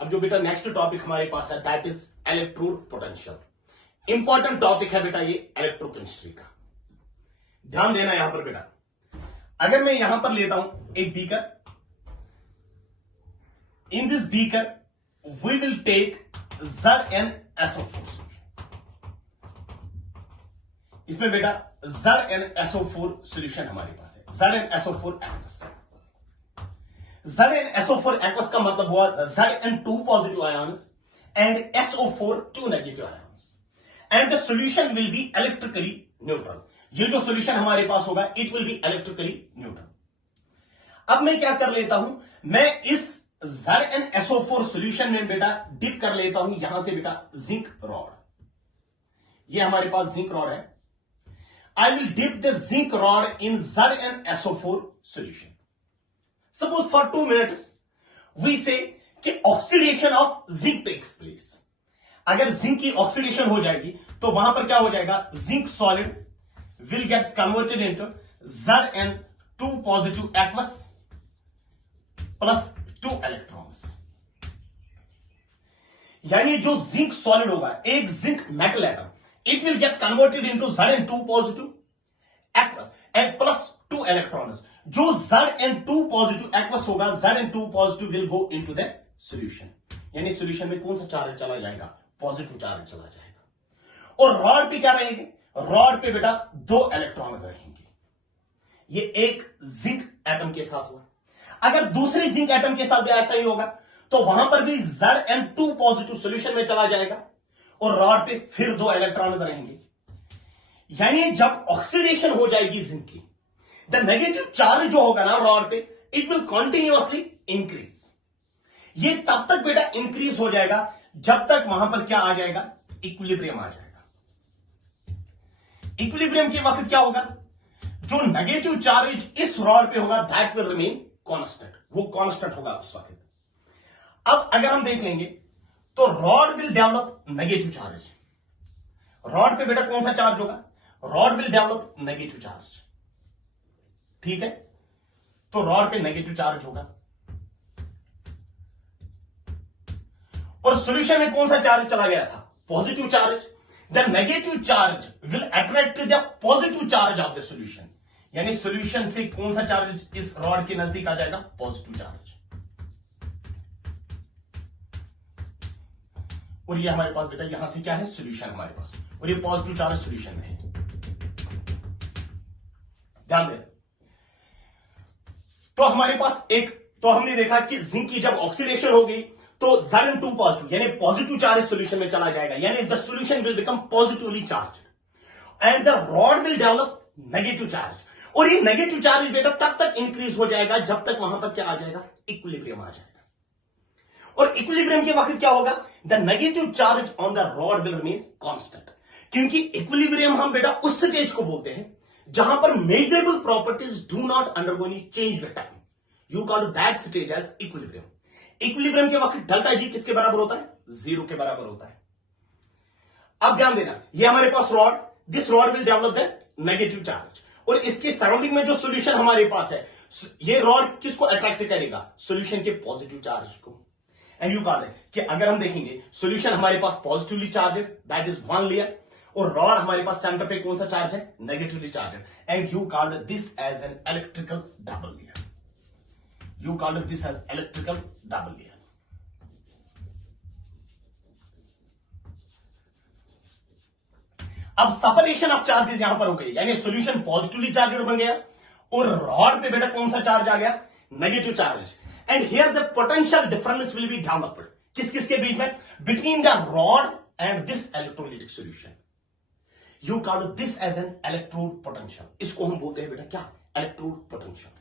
अब जो बेटा नेक्स्ट टॉपिक हमारे पास है that is electrode potential. Important topic है बेटा ये इलेक्ट्रोकेमिस्ट्री का। ध्यान देना यहां पर बेटा, अगर मैं यहां पर लेता हूं एक beaker, in this beaker we will take ZnSO4। इसमें बेटा ZnSO4 सॉल्यूशन हमारे पास है, ZnSO4 aqueous। ZnSO4 aqueous का मतलब हुआ Zn2 positive ions and SO4 2 negative ions, and the solution will be electrically neutral. ये जो सॉल्यूशन हमारे पास होगा it will be electrically neutral. अब मैं क्या कर लेता हूं, मैं इस ZnSO4 सॉल्यूशन में बेटा डिप कर लेता हूं यहां से बेटा जिंक रॉड। ये हमारे पास जिंक रॉड है। I will dip the zinc rod in ZnSO4 solution. Suppose for 2 minutes we say कि oxidation of zinc takes place. अगर जिंक की ऑक्सीडेशन हो जाएगी तो वहां पर क्या हो जाएगा, zinc solid will gets converted into Zn2 positive aqueous plus 2 electrons। यानी जो जिंक सॉलिड होगा, एक zinc metal atom, it will get converted into Zn2 positive aqueous and plus 2 electrons। जो Zn2 positive aqueous होगा, Zn2 positive will go into the solution। यानी solution में कौन सा चार्ज चला जाएगा, पॉजिटिव चार्ज चला जाएगा। और रॉड पे क्या रहेंगे, रॉड पे बेटा 2 इलेक्ट्रॉन्स रहेंगे। ये एक जिंक एटम के साथ हुआ। अगर दूसरे जिंक एटम के साथ भी ऐसा ही होगा तो वहां पर भी Zn2 पॉजिटिव सॉल्यूशन में चला जाएगा और रॉड पे फिर 2 इलेक्ट्रॉन्स रहेंगे। यानी जब ऑक्सीडेशन हो जाएगी जिंक की, द नेगेटिव चार्ज जो होगा ना रॉड पे, इट विल कॉन्टिन्यूअसली इंक्रीज। ये तब तक बेटा इंक्रीज हो जाएगा जब तक वहां पर क्या आ जाएगा, इक्विलिब्रियम आ जाएगा। इक्विलिब्रियम के वक्त क्या होगा, जो नेगेटिव चार्ज इस रॉड पे होगा दैट विल रिमेन कांस्टेंट, वो कांस्टेंट होगा उस वक्त। अब अगर हम देख लेंगे तो rod will develop negative charge. Rod पे बेटा कौन सा चार्ज होगा, rod will develop negative charge. ठीक है, तो रॉड पे नेगेटिव चार्ज होगा और सॉल्यूशन में कौन सा चार्ज चला गया था, positive charge. The negative charge will attract the positive charge of the solution. यानी सॉल्यूशन से कौन सा चार्ज इस रॉड के नजदीक आ जाएगा, पॉजिटिव चार्ज। और ये हमारे पास बेटा यहां से क्या है, सॉल्यूशन हमारे पास, और ये पॉजिटिव चार्ज सॉल्यूशन में है। ध्यान दें, तो हमारे पास एक, तो हमने देखा कि जिंक की जब ऑक्सीडेशन हो गई तो Zn2 पॉजिटिव यानी पॉजिटिव चार्ज सॉल्यूशन में चला जाएगा, यानी the solution will become positively charge and the rod will develop negative charge. और ये नेगेटिव चार्ज बेटा तब तक इंक्रीज हो जाएगा जब तक वहां पर क्या आ जाएगा, इक्विलिब्रियम आ जाएगा। और इक्विलिब्रियम के वक्त क्या होगा, the negative charge on the rod will remain constant. क्योंकि इक्विलिब्रियम हम बेटा उस स्टेज को बोलते हैं जहां पर measurable properties do not undergo any change with time, you call that stage as equilibrium. Equilibrium के वक्त डेल्टा जी किसके बराबर होता है, 0 के बराबर होता है। अब ध्यान देना, ये हमारे पास rod, this rod will develop the negative charge और इसके सराउंडिंग में जो सॉल्यूशन हमारे पास है, ये रॉड किसको अट्रैक्ट करेगा, सॉल्यूशन के पॉजिटिव चार्ज को। एंड यू कॉल कि अगर हम देखेंगे सॉल्यूशन हमारे पास पॉजिटिवली चार्ज है, दैट इज 1 लेयर, और रॉड हमारे पास सेंटर पे कौन सा चार्ज है, नेगेटिवली चार्ज है। And you call this as an electrical double layer, you call this as electrical double layer. अब सेपरेशन ऑफ चार्जेस यहां पर हो गई, यानी सॉल्यूशन पॉजिटिवली चार्ज बन गया और रॉड पे बेटा कौन सा चार्ज आ गया, negative charge. And here the potential difference will be developed, किस किस के बीच में, between the rod and this electrolytic solution. You call this as an electrode potential, इसको हम बोलते हैं बेटा क्या, इलेक्ट्रोड पोटेंशियल।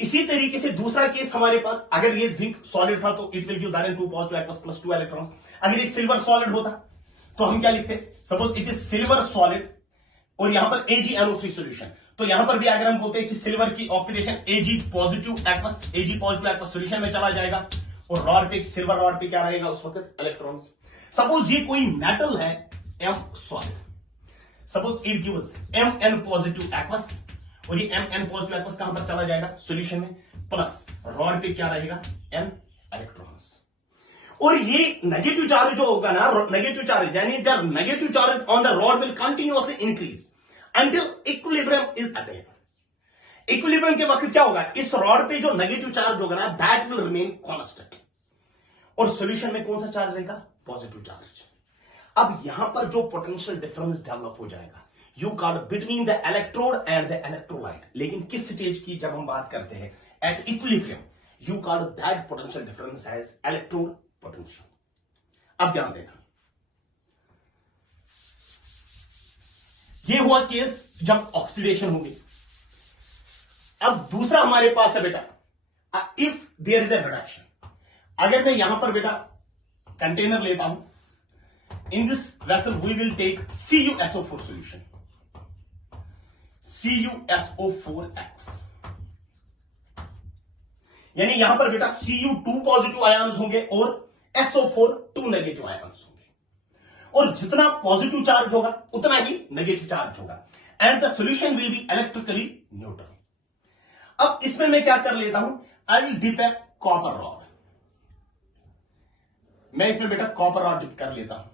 इसी तरीके से दूसरा केस हमारे पास, अगर ये जिंक सॉलिड था तो it will give Zn2 positive aqueous plus 2 electrons. अगर ये सिल्वर सॉलिड होता तो हम क्या लिखते, suppose it is silver solid और यहां पर AgNO3 सॉल्यूशन, तो यहां पर भी अगर हम बोलते हैं कि सिल्वर की oxidation Ag positive aqueous solution में चला जाएगा और रॉड पे, सिल्वर रॉड पे क्या रहेगा उस वक्त, इलेक्ट्रॉन्स। सपोज ये कोई मेटल है M solid, suppose it gives Mn positive aqueous और ये Mn पॉजिटिव aqueous कहां पर चला जाएगा, सॉल्यूशन में, प्लस रॉड पे क्या रहेगा, N इलेक्ट्रॉन्स। और ये नेगेटिव चार्ज जो होगा ना, नेगेटिव चार्ज यानी the negative charge on the rod will continuously increase until equilibrium is attend. Equilibrium के वक्त क्या होगा, इस रॉड पे जो नेगेटिव चार्ज होगा ना, दैट विल रिमेन कांस्टेंट, और सॉल्यूशन में कौन सा चार्ज रहेगा, पॉजिटिव चार्ज। अब यहां पर जो पोटेंशियल डिफरेंस डेवलप हो जाएगा, you call between the electrode and the electrolyte, लेकिन किस स्टेज की जब हम बात करते हैं, at equilibrium, you call that potential difference as electrode potential. अब ध्यान देना, ये हुआ केस जब ऑक्सीडेशन होगी। अब दूसरा हमारे पास है बेटा, if there is a reduction. अगर मैं यहां पर बेटा कंटेनर लेता हूं, in this vessel we will take CuSO4 solution, CuSO4X, यानी यहां पर बेटा Cu2 पॉजिटिव आयन्स होंगे और SO4 2 नेगेटिव आयन्स होंगे, और जितना पॉजिटिव चार्ज होगा उतना ही नेगेटिव चार्ज होगा, and the solution will be electrically neutral. अब इसमें मैं क्या कर लेता हूं, I will dip a copper rod, मैं इसमें बेटा कॉपर रॉड डिप कर लेता हूं।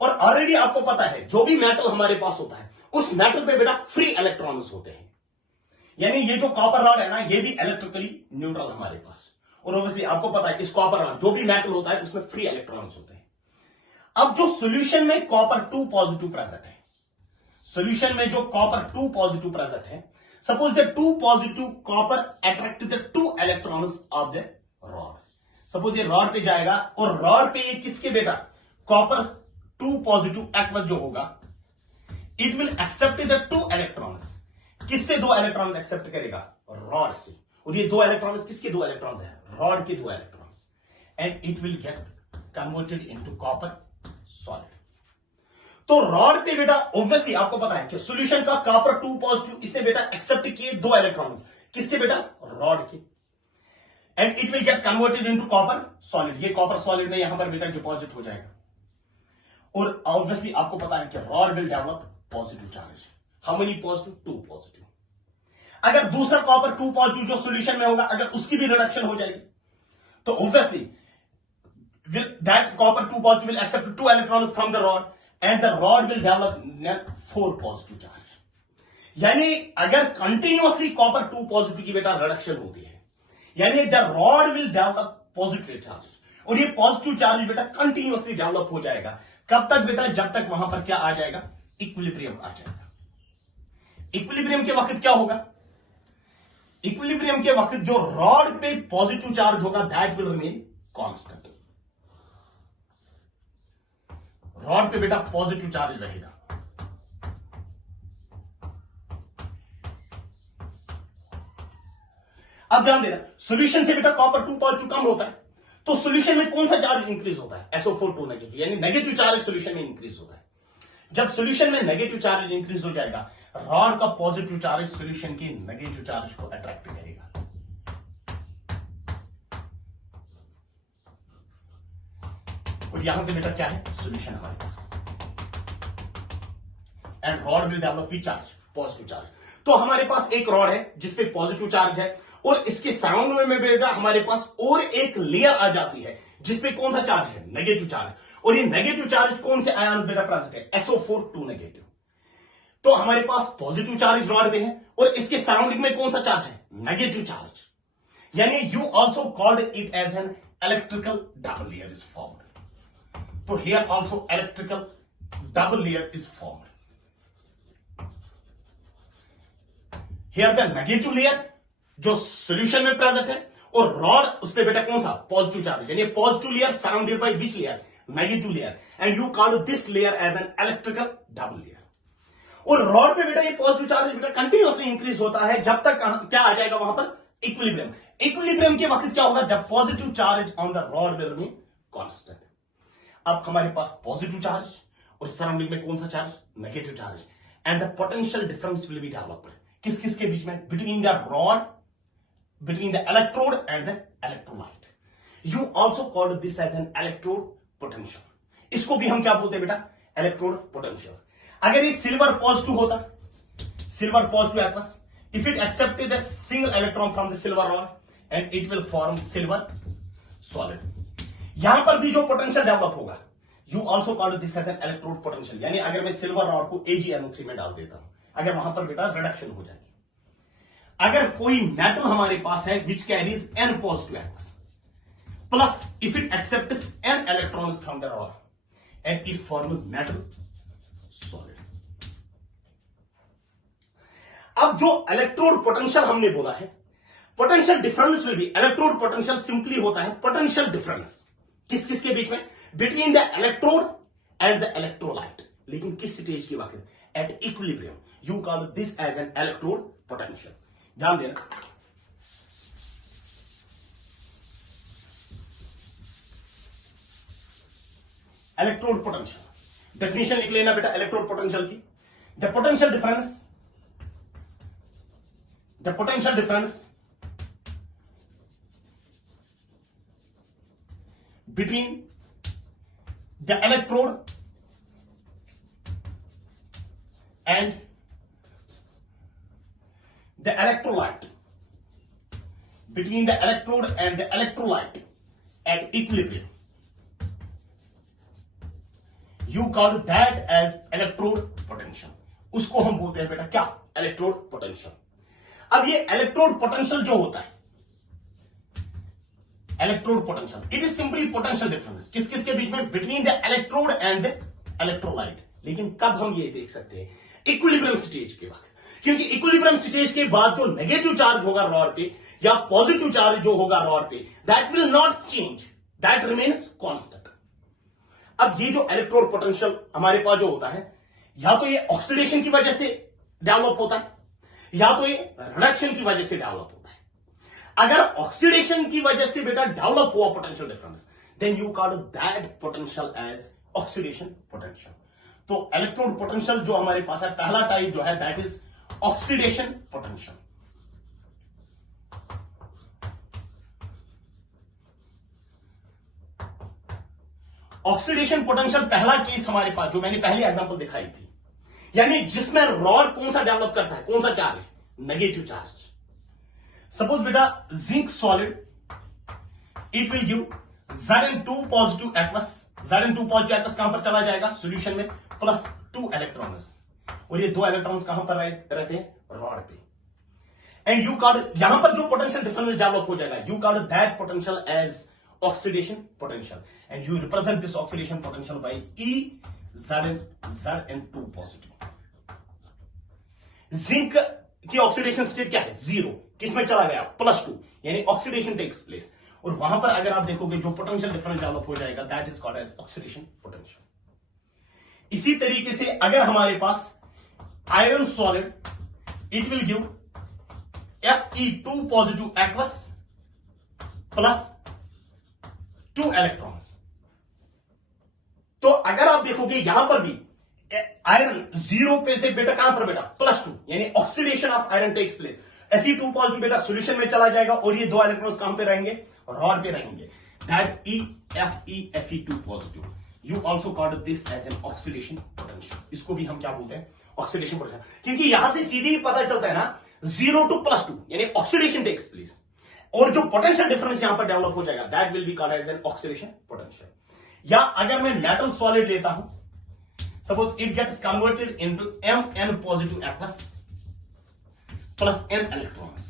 और ऑलरेडी आपको पता है जो भी मेटल हमारे पास होता है उस मेटल पे बेटा फ्री इलेक्ट्रॉन्स होते हैं, यानी ये जो कॉपर रॉड है ना, ये भी इलेक्ट्रिकली न्यूट्रल हमारे पास, और ऑब्वियसली आपको पता है इस कॉपर रॉड जो भी मेटल होता है उसमें फ्री इलेक्ट्रॉन्स होते हैं। अब जो सॉल्यूशन में कॉपर 2 पॉजिटिव प्रेजेंट है, सॉल्यूशन में जो कॉपर 2 पॉजिटिव प्रेजेंट है, suppose the 2 positive copper attract the 2 electrons of the rod. Suppose ये रॉड पे जाएगा और रॉड पे ये किसके बेटा, कॉपर 2 पॉजिटिव एक्वस जो होगा, it will accept the 2 electrons. किससे 2 इलेक्ट्रॉन्स एक्सेप्ट करेगा, रॉड से, और ये 2 इलेक्ट्रॉन्स किसके 2 इलेक्ट्रॉन्स है, रॉड के 2 electrons, and it will get converted into copper solid. तो रॉड पे बेटा ऑब्वियसली आपको पता है कि सॉल्यूशन का कॉपर 2 पॉजिटिव इसने बेटा एक्सेप्ट किए 2 इलेक्ट्रॉन्स, किसके बेटा, रॉड के, and it will get converted into copper solid. ये कॉपर सॉलिड में यहां पर बेटा डिपॉजिट हो जाएगा, और ऑब्वियसली आपको पता है कि rod will develop positive charge. How many positive, 2 positive. अगर दूसरा कॉपर 2 पॉजिटिव जो सॉल्यूशन में होगा, अगर उसकी भी रिडक्शन हो जाएगी, तो obviously that copper 2 positive will accept 2 electrons from the rod, and the rod will develop 4 positive charge. यानी अगर कंटिन्यूअसली कॉपर 2 पॉजिटिव की बेटा रिडक्शन होती है, यानी the rod will develop positive charge, और ये पॉजिटिव चार्ज बेटा कंटिन्यूअसली डेवलप हो जाएगा। कब तक बेटा, जब तक वहां पर क्या आ जाएगा, इक्विलिब्रियम आ जाएगा। इक्विलिब्रियम के वक्त क्या होगा, इक्विलिब्रियम के वक्त जो रॉड पे पॉजिटिव चार्ज होगा that will remain constant. Rod पे बेटा पॉजिटिव चार्ज रहेगा। अब ध्यान देना, सॉल्यूशन से बेटा कॉपर 2 पॉजिटिव कम होता है, तो सॉल्यूशन में कौन सा चार्ज इंक्रीज होता है, SO4 2 नेगेटिव, यानी नेगेटिव चार्ज सॉल्यूशन में इंक्रीज होता है। जब सॉल्यूशन में नेगेटिव चार्ज इंक्रीज हो जाएगा, रॉड का पॉजिटिव चार्ज सॉल्यूशन के नेगेटिव चार्ज को अट्रैक्ट करेगा। और यहां से बेटा क्या है, सॉल्यूशन हमारे पास, and rod will develop which charge, positive charge. तो हमारे पास एक रॉड है जिसपे पॉजिटिव चार्ज है, और इसके सराउंड में बेटा हमारे पास और एक लेयर आ जाती है जिसपे कौन सा चार्ज है, नेगेटिव चार्ज, और ये नेगेटिव चार्ज कौन से आयन बेटा प्रेजेंट है, SO4 2 नेगेटिव। तो हमारे पास पॉजिटिव चार्ज रॉड में है, और इसके सराउंडिंग में कौन सा चार्ज है, नेगेटिव चार्ज, यानी you also called it as an electrical double layer is formed. तो here also electrical double layer is formed. Here the negative layer जो सॉल्यूशन में प्रेजेंट है, और रॉड उस पे बेटा कौन सा, पॉजिटिव चार्ज, यानी positive layer surrounded by which layer, negative layer, and you call this layer as an electrical double layer. और रॉड पे बेटा ये पॉजिटिव चार्ज बेटा कंटिन्यूअसली इंक्रीज होता है जब तक क्या आ जाएगा वहां पर, इक्विलिब्रियम। इक्विलिब्रियम के वक्त क्या होगा, the positive charge on the rod will remain constant. अब हमारे पास पॉजिटिव चार्ज और सराउंडिंग में कौन सा charge, negative charge, and the potential difference will be developed. किस किस के बीच में, between the rod, between the electrode and the electrolyte. You also call this as an electrode potential. इसको भी हम क्या बोलते हैं बेटा, electrode potential. अगर ये सिल्वर पॉजिटिव होता, silver positive aqueous, if it accepted a single electron from the silver rod, and it will form silver solid. यहां पर भी जो पोटेंशियल डेवलप होगा, you also call this as an electrode potential. यानी अगर मैं silver rod को AgNO3 में डाल देता हूं, अगर वहां पर बेटा रिडक्शन हो जाएगी। अगर कोई मेटल हमारे पास है which carries N positive atoms, plus if it accepts N electrons from the rod and it forms metal solid. अब जो इलेक्ट्रोड पोटेंशियल हमने बोला है, potential difference will be, electrode potential simply होता है पोटेंशियल डिफरेंस किस किस के बीच में, between the electrode and the electrolyte. लेकिन किस स्टेज की बात है, at equilibrium. You call this as an electrode potential. ध्यान देना, इलेक्ट्रोड पोटेंशियल डेफिनेशन लिख लेना बेटा इलेक्ट्रोड पोटेंशियल की। The potential difference between the electrode and the electrolyte, between the electrode and the electrolyte at equilibrium, you call that as electrode potential। उसको हम बोलते हैं बेटा क्या, इलेक्ट्रोड पोटेंशियल। अब ये इलेक्ट्रोड पोटेंशियल जो होता है, electrode potential, it is simply potential difference किस किस के बीच में, between the electrode and the electrolyte. लेकिन कब हम ये देख सकते हैं, इक्विलिब्रियम स्टेज के वक्त, क्योंकि इक्विलिब्रियम स्टेज के बाद जो नेगेटिव चार्ज होगा रॉड पे या पॉजिटिव चार्ज जो होगा रॉड पे, that will not change, that remains constant. अब ये जो इलेक्ट्रोड पोटेंशियल हमारे पास जो होता है, या तो ये ऑक्सीडेशन की वजह से डेवलप होता है, या तो ये रिडक्शन की वजह से डेवलप होता है। अगर ऑक्सीडेशन की वजह से बेटा डेवलप हुआ potential difference, then you call that potential as oxidation potential. तो इलेक्ट्रोड पोटेंशियल जो हमारे पास है, पहला टाइप जो है that is oxidation potential. Oxidation potential पहला केस हमारे पास जो मैंने पहली एग्जांपल दिखाई थी, यानी जिसमें रॉड कौन सा डेवलप करता है, कौन सा चार्ज, नेगेटिव चार्ज। सपोज बेटा zinc solid, it will give Zn2 positive aqueous. Zn2 positive aqueous कहां पर चला जाएगा, सॉल्यूशन में, प्लस 2 इलेक्ट्रॉन्स, और ये 2 इलेक्ट्रॉन्स कहां पर रहते हैं, रॉड पे। एंड यू कॉल, यहां पर जो पोटेंशियल डिफरेंस डेवलप हो जाएगा, you call that potential as oxidation potential, and you represent this oxidation potential by Zn2 positive. Zinc की ऑक्सीडेशन स्टेट क्या है, 0, किसमें चला गया, +2, यानी ऑक्सीडेशन टेक्स प्लेस, और वहां पर अगर आप देखोगे जो पोटेंशियल डिफरेंस डेवलप हो जाएगा, that is called as oxidation potential. इसी तरीके से अगर हमारे पास iron solid, it will give Fe2 positive aqueous plus 2 electrons. तो अगर आप देखोगे यहां पर भी आयरन 0 पे से बेटा कहां पर बेटा, +2, यानी oxidation of iron takes place. Fe2 positive बेटा सॉल्यूशन में चला जाएगा, और ये 2 इलेक्ट्रॉन्स कहां पे रहेंगे, रॉड पे रहेंगे, that Fe2 positive. You also called this as an oxidation potential. इसको भी हम क्या बोलते हैं, ऑक्सीडेशन पोटेंशियल, क्योंकि यहां से सीधे ही पता चलता है ना, 0 to +2 यानी ऑक्सीडेशन टेक्स प्लेस, और जो पोटेंशियल डिफरेंस यहां पर डेवलप हो जाएगा, that will be called as an oxidation potential. या अगर मैं मेटल सॉलिड लेता हूं, suppose it gets converted into Mn positive aqueous plus N electrons।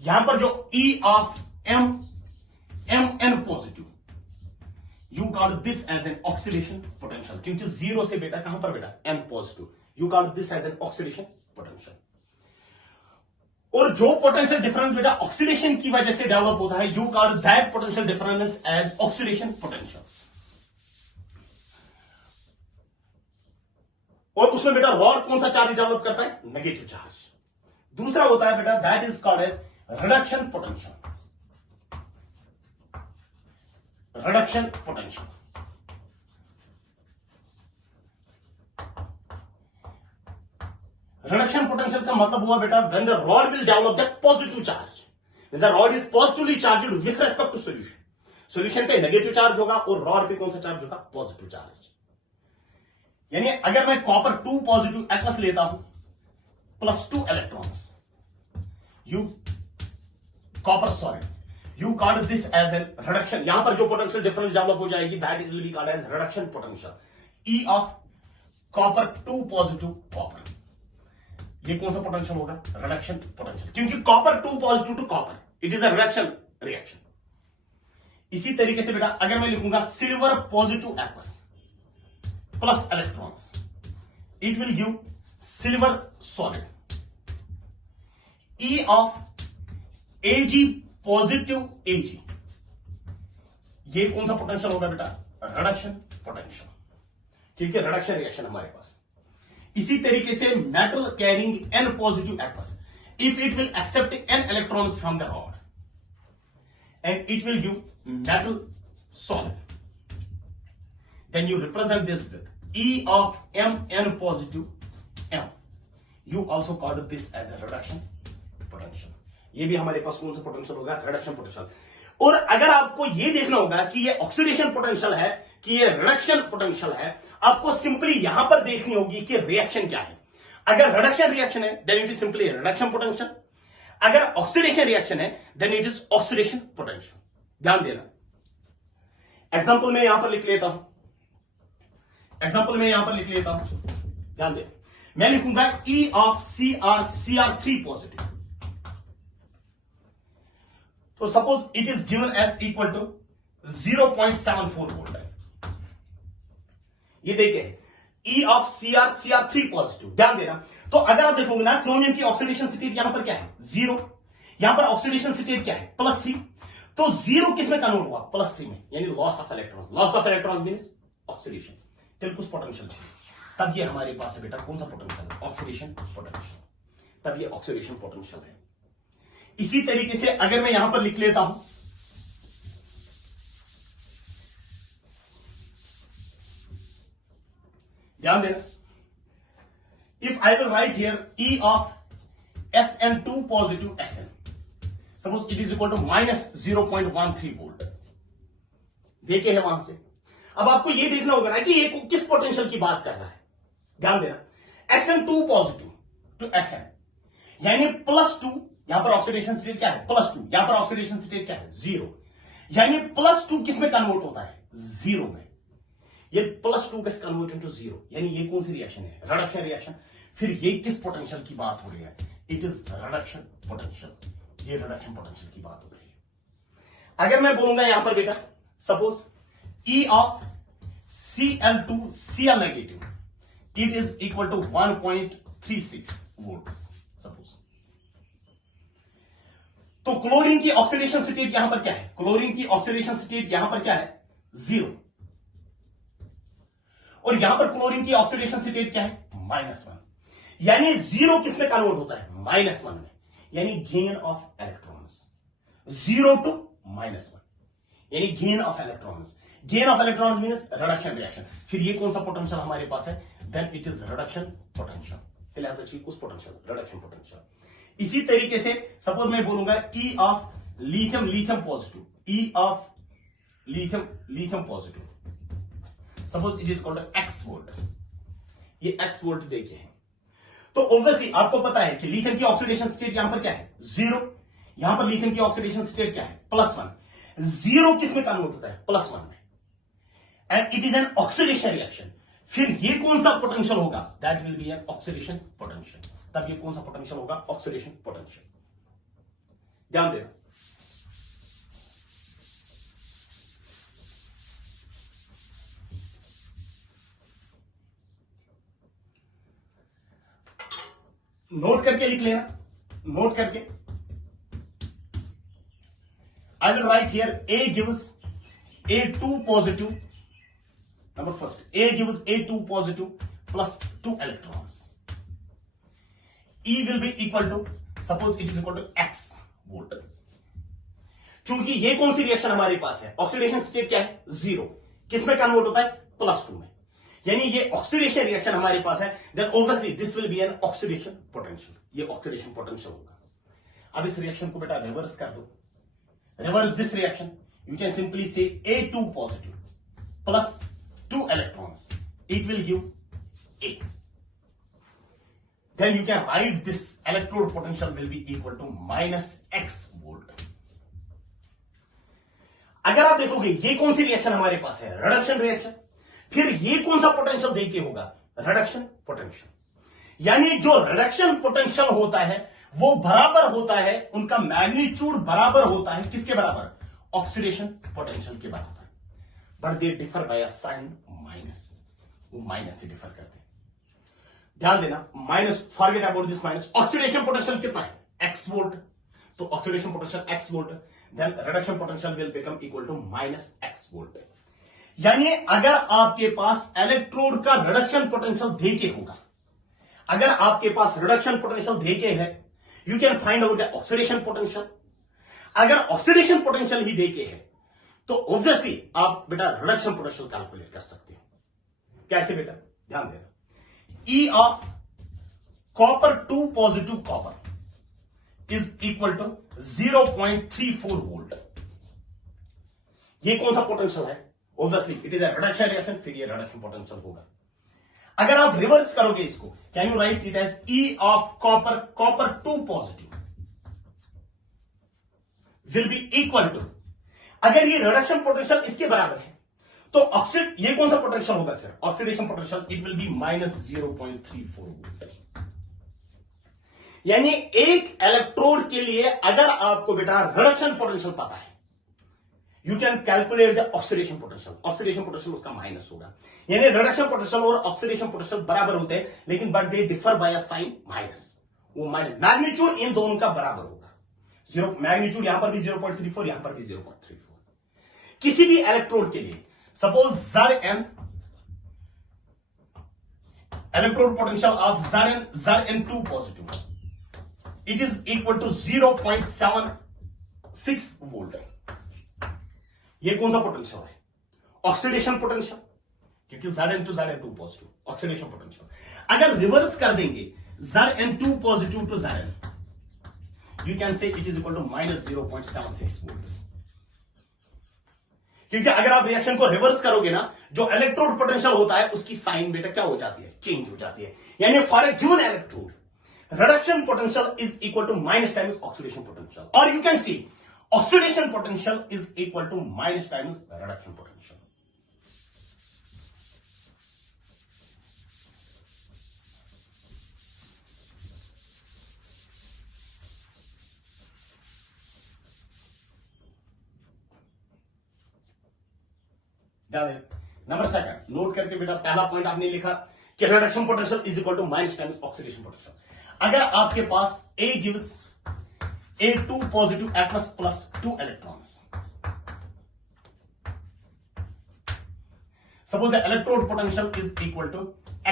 यहां पर जो E of Mn positive, you call this as an oxidation potential, क्योंकि 0 से बेटा कहां पर बेटा, N positive, you call this as an oxidation potential। और जो पोटेंशियल डिफरेंस बेटा ऑक्सीडेशन की वजह से डेवलप होता है, you call that potential difference as oxidation potential. और उसमें बेटा रॉड कौन सा चार्ज डेवलप करता है, नेगेटिव चार्ज। दूसरा होता है बेटा that is called as reduction potential. Reduction potential, reduction potential का मतलब हुआ बेटा when the rod will develop the positive charge, when the rod is positively charged with respect to solution. Solution पे negative charge होगा और rod पे कौन सा चार्ज होगा, पॉजिटिव चार्ज। यानी अगर मैं कॉपर 2 पॉजिटिव एक्वस लेता हूं plus 2 electrons, you copper solid, You call this as a reduction. यहां पर जो पोटेंशियल डिफरेंस डेवलप हो जाएगी, that will be called as reduction potential. E of copper two positive copper, ये कौन सा पोटेंशियल होगा? रिडक्शन पोटेंशियल, क्योंकि copper two positive to copper, it is a reduction reaction. इसी तरीके से बेटा अगर मैं लिखूंगा silver positive aqueous plus electrons, it will give silver solid. E of Ag positive Ag, ये कौन सा पोटेंशियल होगा बेटा? रिडक्शन पोटेंशियल, क्योंकि रिडक्शन रिएक्शन हमारे पास. इसी तरीके से metal carrying N positive aqueous, if it will accept N electrons from the rod and it will give metal solid, then you represent this with E of Mn positive M. You also call this as a reduction potential. ये भी हमारे पास कौन सा potential होगा? Reduction potential. और अगर आपको ये देखना होगा कि ये ऑक्सीडेशन पोटेंशियल है कि ये रिडक्शन पोटेंशियल है, आपको सिंपली यहां पर देखनी होगी कि रिएक्शन क्या है. अगर रिडक्शन रिएक्शन है then it is simply reduction potential. अगर ऑक्सीडेशन रिएक्शन है then it is oxidation potential. ध्यान देना. एग्जांपल में यहां पर लिख लेता हूं, ध्यान दे. मैं लिखूंगा E ऑफ Cr3 पॉजिटिव. तो suppose it is given as equal to 0.74 volt. ये देखिए E ऑफ Cr3 पॉजिटिव. ध्यान देना. तो अगर आप देखोगे ना, क्रोमियम की ऑक्सीडेशन स्टेट यहां पर क्या है? 0. यहां पर ऑक्सीडेशन स्टेट क्या है? +3. तो 0 किस में कन्वर्ट हुआ? +3 में, यानी loss of electron. Loss of electron means oxidation. Till कुछ पोटेंशियल चाहिए, तब ये हमारे पास है बेटा कौन सा पोटेंशियल? Oxidation potential. तब ये ऑक्सीडेशन पोटेंशियल है. इसी तरीके से अगर मैं यहां पर लिख लेता हूं, ध्यान देना. If I will write here E of Sn2 positive Sn, suppose it is equal to -0.13 volt. देखे है वहां से. अब आपको यह देखना होगा ना कि ये किस पोटेंशियल की बात कर रहा है. ध्यान देना. Sn2 पॉजिटिव टू Sn, यानी +2. यहां पर ऑक्सीडेशन स्टेट क्या है? +2. यहां पर ऑक्सीडेशन स्टेट क्या है? 0. यानी +2 किस में कन्वर्ट होता है? 0 में. ये +2 किस कन्वर्ट इनटू 0, यानी ये कौन सी रिएक्शन है? Reduction reaction. फिर ये किस पोटेंशियल की बात हो रही है? It is reduction potential. ये रिडक्शन पोटेंशियल की बात हो रही है. अगर मैं बोलूंगा यहां पर बेटा suppose E of Cl2 Cl negative, it is equal to 1.36 volt suppose. तो क्लोरीन की ऑक्सीडेशन स्टेट यहां पर क्या है? क्लोरीन की ऑक्सीडेशन स्टेट यहां पर क्या है? 0. और यहां पर क्लोरीन की ऑक्सीडेशन स्टेट क्या है? -1. यानी 0 किस में कन्वर्ट होता है? -1 में, यानी गेन ऑफ इलेक्ट्रॉन्स. 0 टू -1, यानी gain of electrons. Gain of electrons means reduction reaction. फिर ये कौन सा पोटेंशियल हमारे पास है? Then it is reduction potential. फिर ऐसा चाहिए उस पोटेंशियल, रिडक्शन पोटेंशियल. इसी तरीके से सपोज मैं बोलूंगा E of lithium positive, E of lithium positive, suppose it is called X volt. ये X वोल्ट देखिए हैं. तो ऑब्वियसली आपको पता है कि लिथियम की ऑक्सीडेशन स्टेट यहां पर क्या है? 0. यहां पर लिथियम की ऑक्सीडेशन स्टेट क्या है? +1. 0 किस में कन्वर्ट होता है? +1 में, and it is an oxidation reaction. फिर ये कौन सा पोटेंशियल होगा? That will be an oxidation potential. तब ये कौन सा पोटेंशियल होगा? Oxidation potential. ध्यान देना. नोट करके लिख लेना, नोट करके. I will write here A gives A2 positive. Number first, A gives A2 positive plus 2 electrons. E will be equal to, suppose it is equal to X volt. चूंकि ये कौन सी रिएक्शन हमारे पास है? ऑक्सीडेशन स्टेट क्या है? 0. किस में कन्वर्ट होता है? +2 में, यानी ये ऑक्सीडेशन रिएक्शन हमारे पास है. Then obviously this will be an oxidation potential. ये ऑक्सीडेशन पोटेंशियल होगा. अब इस रिएक्शन को बेटा रिवर्स कर दो. Reverse this reaction. You can simply say A2 positive plus 2 electrons. It will give A. Then you can write this electrode potential will be equal to -X volt. अगर आप देखोगे ये कौन सी रिएक्शन हमारे पास है, रिडक्शन रिएक्शन, फिर ये कौन सा पोटेंशियल देके होगा, रिडक्शन पोटेंशियल। यानी जो रिडक्शन पोटेंशियल होता है वो बराबर होता है, उनका मैग्नीट्यूड बराबर होता है किसके बराबर, ऑक्सीडेशन पोटेंशियल के बराबर, but they differ by a sign minus, वो माइनस से डिफर करते हैं। ध्यान देना, minus, forget about this minus. Oxidation potential कितना है, एक्स वोल्ट, तो oxidation potential x volt, then reduction potential will become equal to minus x volt. यानी अगर आपके पास इलेक्ट्रोड का रिडक्शन पोटेंशियल देके होगा, अगर आपके पास रिडक्शन पोटेंशियल देके है, you can find out the oxidation potential. अगर ऑक्सीडेशन पोटेंशियल ही देके है तो ऑब्वियसली आप बेटा रिडक्शन पोटेंशियल कैलकुलेट कर सकते हो। कैसे बेटा, ध्यान देना, E of copper to positive copper is equal to 0.34 volt। ये कौन सा पोटेंशियल है, obviously it is a reduction reaction, फिर ये रिडक्शन पोटेंशियल होगा। अगर आप रिवर्स करोगे इसको, can you write it as E of copper two positive will be equal to, अगर ये रिडक्शन पोटेंशियल इसके बराबर है तो ये कौन सा पोटेंशियल होगा फिर, oxidation potential, it will B minus 0.34 volt. यानी एक इलेक्ट्रोड के लिए अगर आपको बेटा रिडक्शन पोटेंशियल पता है, you can calculate the oxidation potential, oxidation potential उसका माइनस होगा। यानी रिडक्शन पोटेंशियल और ऑक्सीडेशन पोटेंशियल बराबर होते हैं, लेकिन but they differ by a sign minus, वो माइनस, मैग्नीट्यूड इन दोनों का बराबर होगा, जीरो, मैग्नीट्यूड यहां पर भी 0.34, यहां पर भी 0.34। किसी भी इलेक्ट्रोड के लिए suppose Zn, electrode potential of Zn2 positive, it is equal to 0.76 volt। ये कौन सा पोटेंशियल है, ऑक्सीडेशन पोटेंशियल, क्योंकि Zn2 पॉजिटिव, ऑक्सीडेशन पोटेंशियल। अगर रिवर्स कर देंगे Zn2 positive to Zn, you can say it is equal to minus 0.76 volt. क्योंकि अगर आप रिएक्शन को रिवर्स करोगे ना, जो इलेक्ट्रोड पोटेंशियल होता है उसकी साइन बेटा क्या हो जाती है, चेंज हो जाती है। यानी for a given electrode reduction potential is equal to minus times oxidation potential, और you can see oxidation potential is equal to minus times reduction potential. Number second note करके बेटा, पहला पॉइंट आपने लिखा कि reduction potential is equal to minus times oxidation potential. अगर आपके पास A gives A2 positive atoms plus 2 electrons, suppose the electrode potential is equal to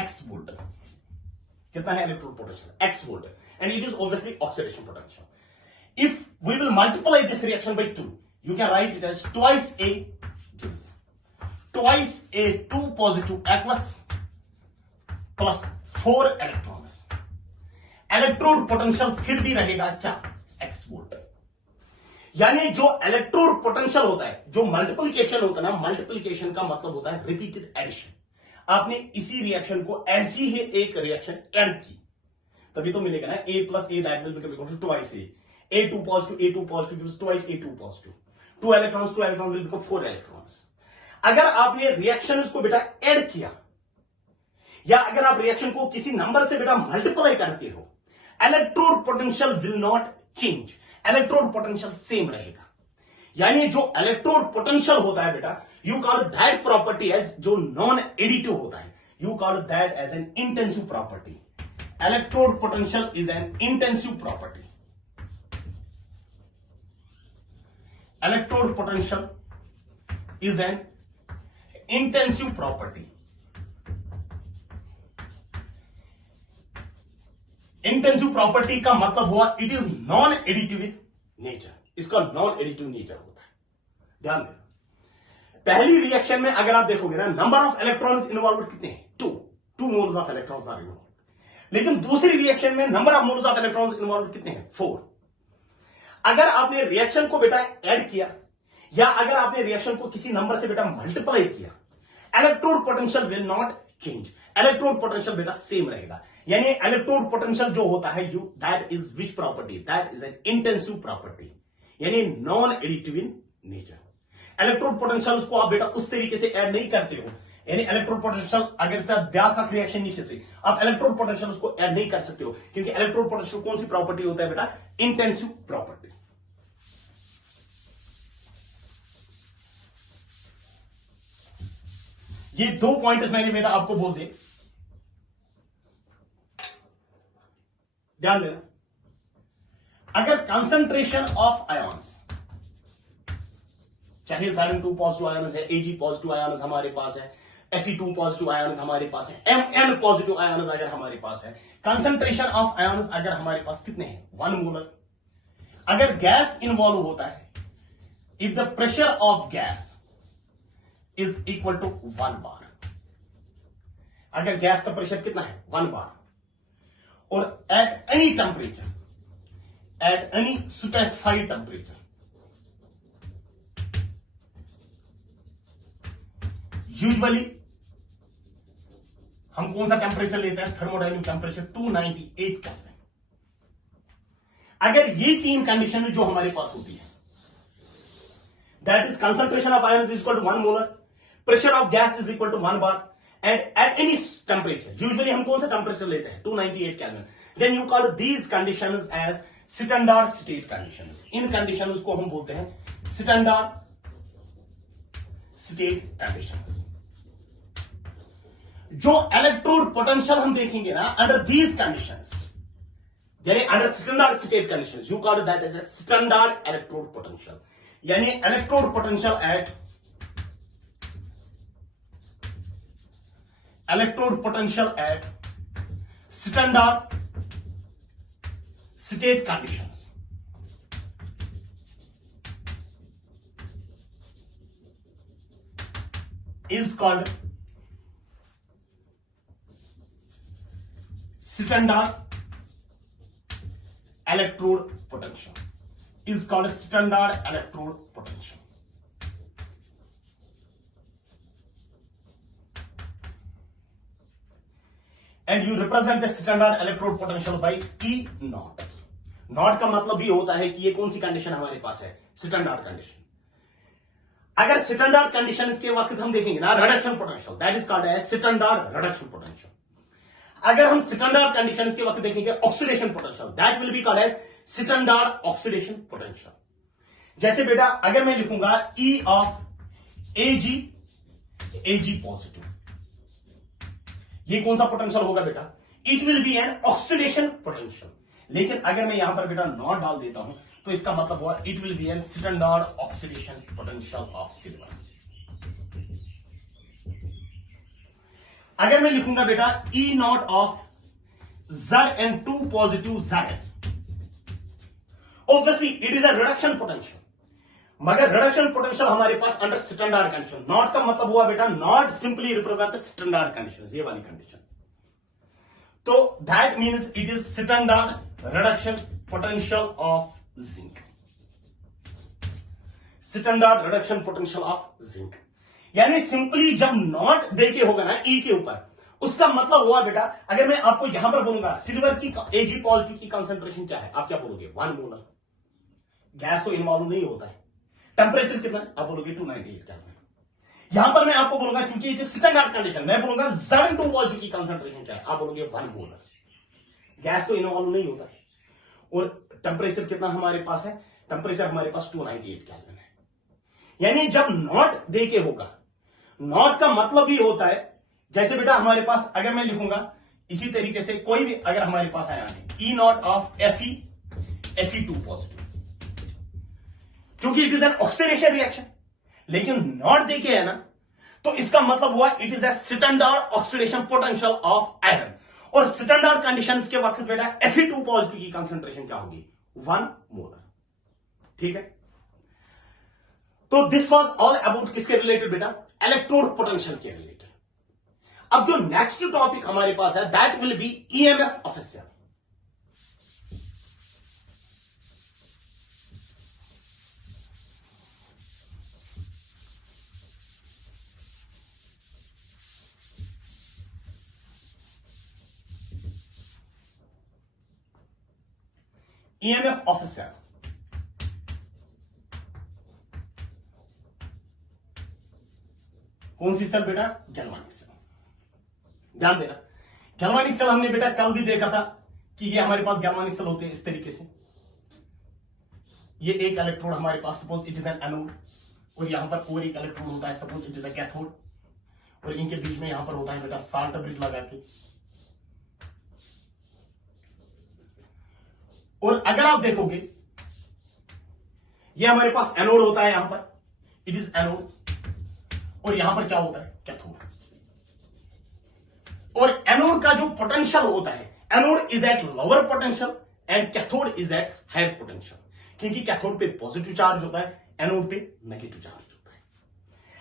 x volt. कितना है electrode potential, x volt, and it is obviously oxidation potential. If we will multiply this reaction by 2, you can write it as twice A gives twice A2 positive aqueous plus 4 electrons। Electrode potential फिर भी रहेगा क्या, x volt. यानी जो electrode potential होता है, जो multiplication होता है ना, मल्टीप्लिकेशन का मतलब होता है रिपीटेड एडिशन। आपने इसी रिएक्शन को ऐसी ही एक रिएक्शन ऐड की, तभी तो मिलेगा ना A plus A that will become equal to twice A, A2 positive A2 positive gives twice A2 positive, 2 electrons will become 4 electrons. अगर आपने रिएक्शन को बेटा ऐड किया, या अगर आप रिएक्शन को किसी नंबर से बेटा मल्टीप्लाई करते हो, electrode potential will not change, electrode potential same रहेगा। यानी जो इलेक्ट्रोड पोटेंशियल होता है बेटा, you call that property as, जो नॉन एडिटिव होता है, you call that as an intensive property. Electrode potential is an intensive property. Electrode potential is an intensive property. Intensive property का मतलब हुआ it is non additive in nature, इसका non additive nature होता है। ध्यान देना, पहली रिएक्शन में अगर आप देखोगे ना, नंबर ऑफ इलेक्ट्रॉन्स इन्वॉल्व कितने हैं, 2 moles of electrons are involve. लेकिन दूसरी रिएक्शन में number of moles of electrons involve कितने हैं, 4। अगर आपने रिएक्शन को बेटा ऐड किया, या अगर आपने रिएक्शन को किसी नंबर से बेटा मल्टीप्लाई किया, electrode potential will not change, electrode potential बेटा सेम रहेगा। यानी इलेक्ट्रोड पोटेंशियल जो होता है, you that is which property, that is an intensive property, यानी non additive in nature. Electrode potential उसको आप बेटा उस तरीके से ऐड नहीं करते हो, यानी इलेक्ट्रोड पोटेंशियल अगर साथ ब्याक रिएक्शन नीचे से आप इलेक्ट्रोड पोटेंशियल उसको ऐड नहीं कर सकते हो, क्योंकि इलेक्ट्रोड पोटेंशियल कौन सी प्रॉपर्टी होता है बेटा, इंटेंसिव प्रॉपर्टी। ये 2 पॉइंट्स मैंने बेटा आपको बोल दे, ध्यान देना। अगर कंसंट्रेशन ऑफ आयॉन्स, चाहे Zn2 पॉजिटिव आयॉन्स है, Ag पॉजिटिव आयॉन्स हमारे पास है, Fe2 पॉजिटिव आयॉन्स हमारे पास है, Mn पॉजिटिव आयॉन्स अगर हमारे पास है, कंसंट्रेशन ऑफ आयॉन्स अगर हमारे पास कितने हैं, 1 मोलर। अगर गैस इन्वॉल्व होता है, if the pressure of gas is equal to 1 bar, अगर गैस का प्रेशर कितना है 1 बार, और at any temperature, at any specified temperature, usually हम कौन सा टेम्परेचर लेते हैं, थर्मोडायनेमिक टेम्परेचर 298 केल्विन। अगर ये 3 कंडीशन जो हमारे पास होती है, that is concentration of ion is equal to 1 molar, pressure of gas is equal to 1 bar, and at any temperature, usually हम कौन सा टेम्परेचर लेते हैं 298 kelvin, then you call these conditions as standard state conditions. इन conditions को हम बोलते हैं स्टैंडर्ड स्टेट कंडीशंस। जो इलेक्ट्रोड पोटेंशियल हम देखेंगे ना अंडर दीज कंडीशंस, यानी under standard state conditions, you call that as a standard electrode potential, यानी electrode potential at standard state conditions is called standard electrode potential, is called standard electrode potential. And you represent the standard electrode potential by E naught. Not का मतलब भी होता है कि ये कौन सी condition हमारे पास है, स्टैंडर्ड कंडीशन। अगर स्टैंडर्ड कंडीशन के वक्त हम देखेंगे ना reduction potential, that is called as standard reduction potential. अगर हम स्टैंडर्ड कंडीशन के वक्त देखेंगे oxidation potential, that will be called as standard oxidation potential. जैसे बेटा अगर मैं लिखूंगा ई ऑफ एजी पॉजिटिव, ये कौन सा पोटेंशियल होगा बेटा, it will be an oxidation potential. लेकिन अगर मैं यहां पर बेटा नॉट डाल देता हूं तो इसका मतलब हुआ it will be an standard oxidation potential of silver. अगर मैं लिखूंगा बेटा E naught of Zn2 positive Zn, obviously it is a reduction potential, मगर रिडक्शन पोटेंशियल हमारे पास अंडर स्टैंडर्ड कंडीशन। नॉट का मतलब हुआ बेटा naught simply represent standard condition, ये वाली कंडीशन, तो that means it is standard reduction potential of zinc, standard reduction potential of zinc. यानी सिंपली जब नॉट देके होगा ना ई के ऊपर, उसका मतलब हुआ बेटा अगर मैं आपको यहां पर बोलूंगा सिल्वर की एजी पॉजिटिव की कंसंट्रेशन क्या है, आप क्या बोलोगे 1 मोलर, गैस तो इन्वॉल्व नहीं होता है, टेम्परेचर कितना है आप बोलोगे 298 केल्विन। यहां पर मैं आपको बोलूंगा क्योंकि ये स्टैंडर्ड कंडीशन, मैं बोलूंगा Zn2 पॉजिटिव की कंसंट्रेशन क्या है, आप बोलोगे 1 मोलर, गैस तो इन्वॉल्व नहीं होता है, और टेम्परेचर कितना हमारे पास है, टेम्परेचर हमारे पास 298 केल्विन है। यानी जब नॉट देके होगा, नॉट का मतलब भी होता है जैसे बेटा हमारे पास अगर मैं लिखूंगा इसी तरीके से कोई भी अगर हमारे पास आया है ई नॉट ऑफ Fe2 पॉजिटिव, क्योंकि it is an oxidation reaction, लेकिन नॉट देके है ना, तो इसका मतलब हुआ it is a standard oxidation potential of iron, और स्टैंडर्ड कंडीशंस के वक्त बेटा Fe2 पॉजिटिव की कंसंट्रेशन क्या होगी 1 मोलर। ठीक है, तो दिस वाज ऑल अबाउट किसके रिलेटेड बेटा, इलेक्ट्रोड पोटेंशियल के रिलेटेड। अब जो नेक्स्ट टॉपिक हमारे पास है that will be EMF of a cell. EMF of a cell. कौन सी सेल बेटा? Galvanic cell. ध्यान देना, गैल्वानिक सेल हमने बेटा कल भी देखा था कि ये हमारे पास गैल्वानिक सेल होते हैं इस तरीके से। ये एक इलेक्ट्रोड हमारे पास, suppose it is an anode, और यहां पर और एक इलेक्ट्रोड होता है, suppose it is a cathode, और इनके बीच में यहां पर होता है बेटा साल्ट ब्रिज लगा के। और अगर आप देखोगे ये हमारे पास एनोड होता है, यहां पर इट इज एनोड, और यहां पर क्या होता है? कैथोड। और एनोड का जो पोटेंशियल होता है, anode is at lower potential and cathode is at higher potential, क्योंकि कैथोड पे पॉजिटिव चार्ज होता है, एनोड पे नेगेटिव चार्ज होता है।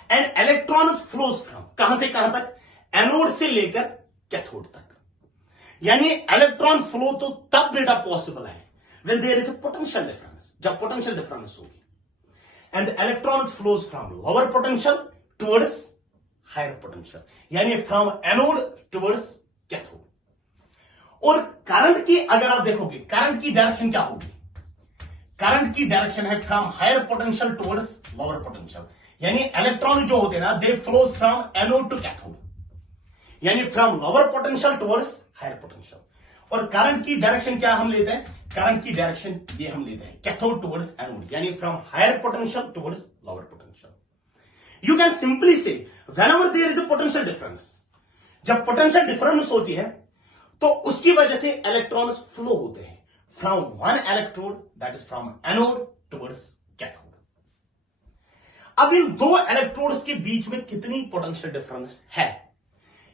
एंड इलेक्ट्रॉन्स फ्लोज फ्रॉम, कहां से कहां तक? एनोड से लेकर कैथोड तक। यानी इलेक्ट्रॉन फ्लो तो तब बेटा पॉसिबल है when there is a potential difference, जब पोटेंशियल डिफरेंस होगी। And electrons flows from lower potential towards higher potential, यानी फ्रॉम एनोड टुवर्ड्स कैथोड। और करंट की अगर आप देखोगे, करंट की डायरेक्शन क्या होगी? करंट की डायरेक्शन है from higher potential towards lower potential, यानी इलेक्ट्रॉन जो होते हैं ना, they flows from anode to cathode, यानी from lower potential towards higher potential. और करंट की डायरेक्शन क्या हम लेते हैं? करंट की डायरेक्शन ये हम लेते हैं कैथोड टुवर्ड्स एनोड, यानी from higher potential towards lower potential. You can simply say whenever there is a potential difference, जब पोटेंशियल डिफरेंस होती है तो उसकी वजह से इलेक्ट्रॉन्स फ्लो होते हैं from one electrode, that is from anode towards cathode. अब इन दो इलेक्ट्रोड्स के बीच में कितनी पोटेंशियल डिफरेंस है?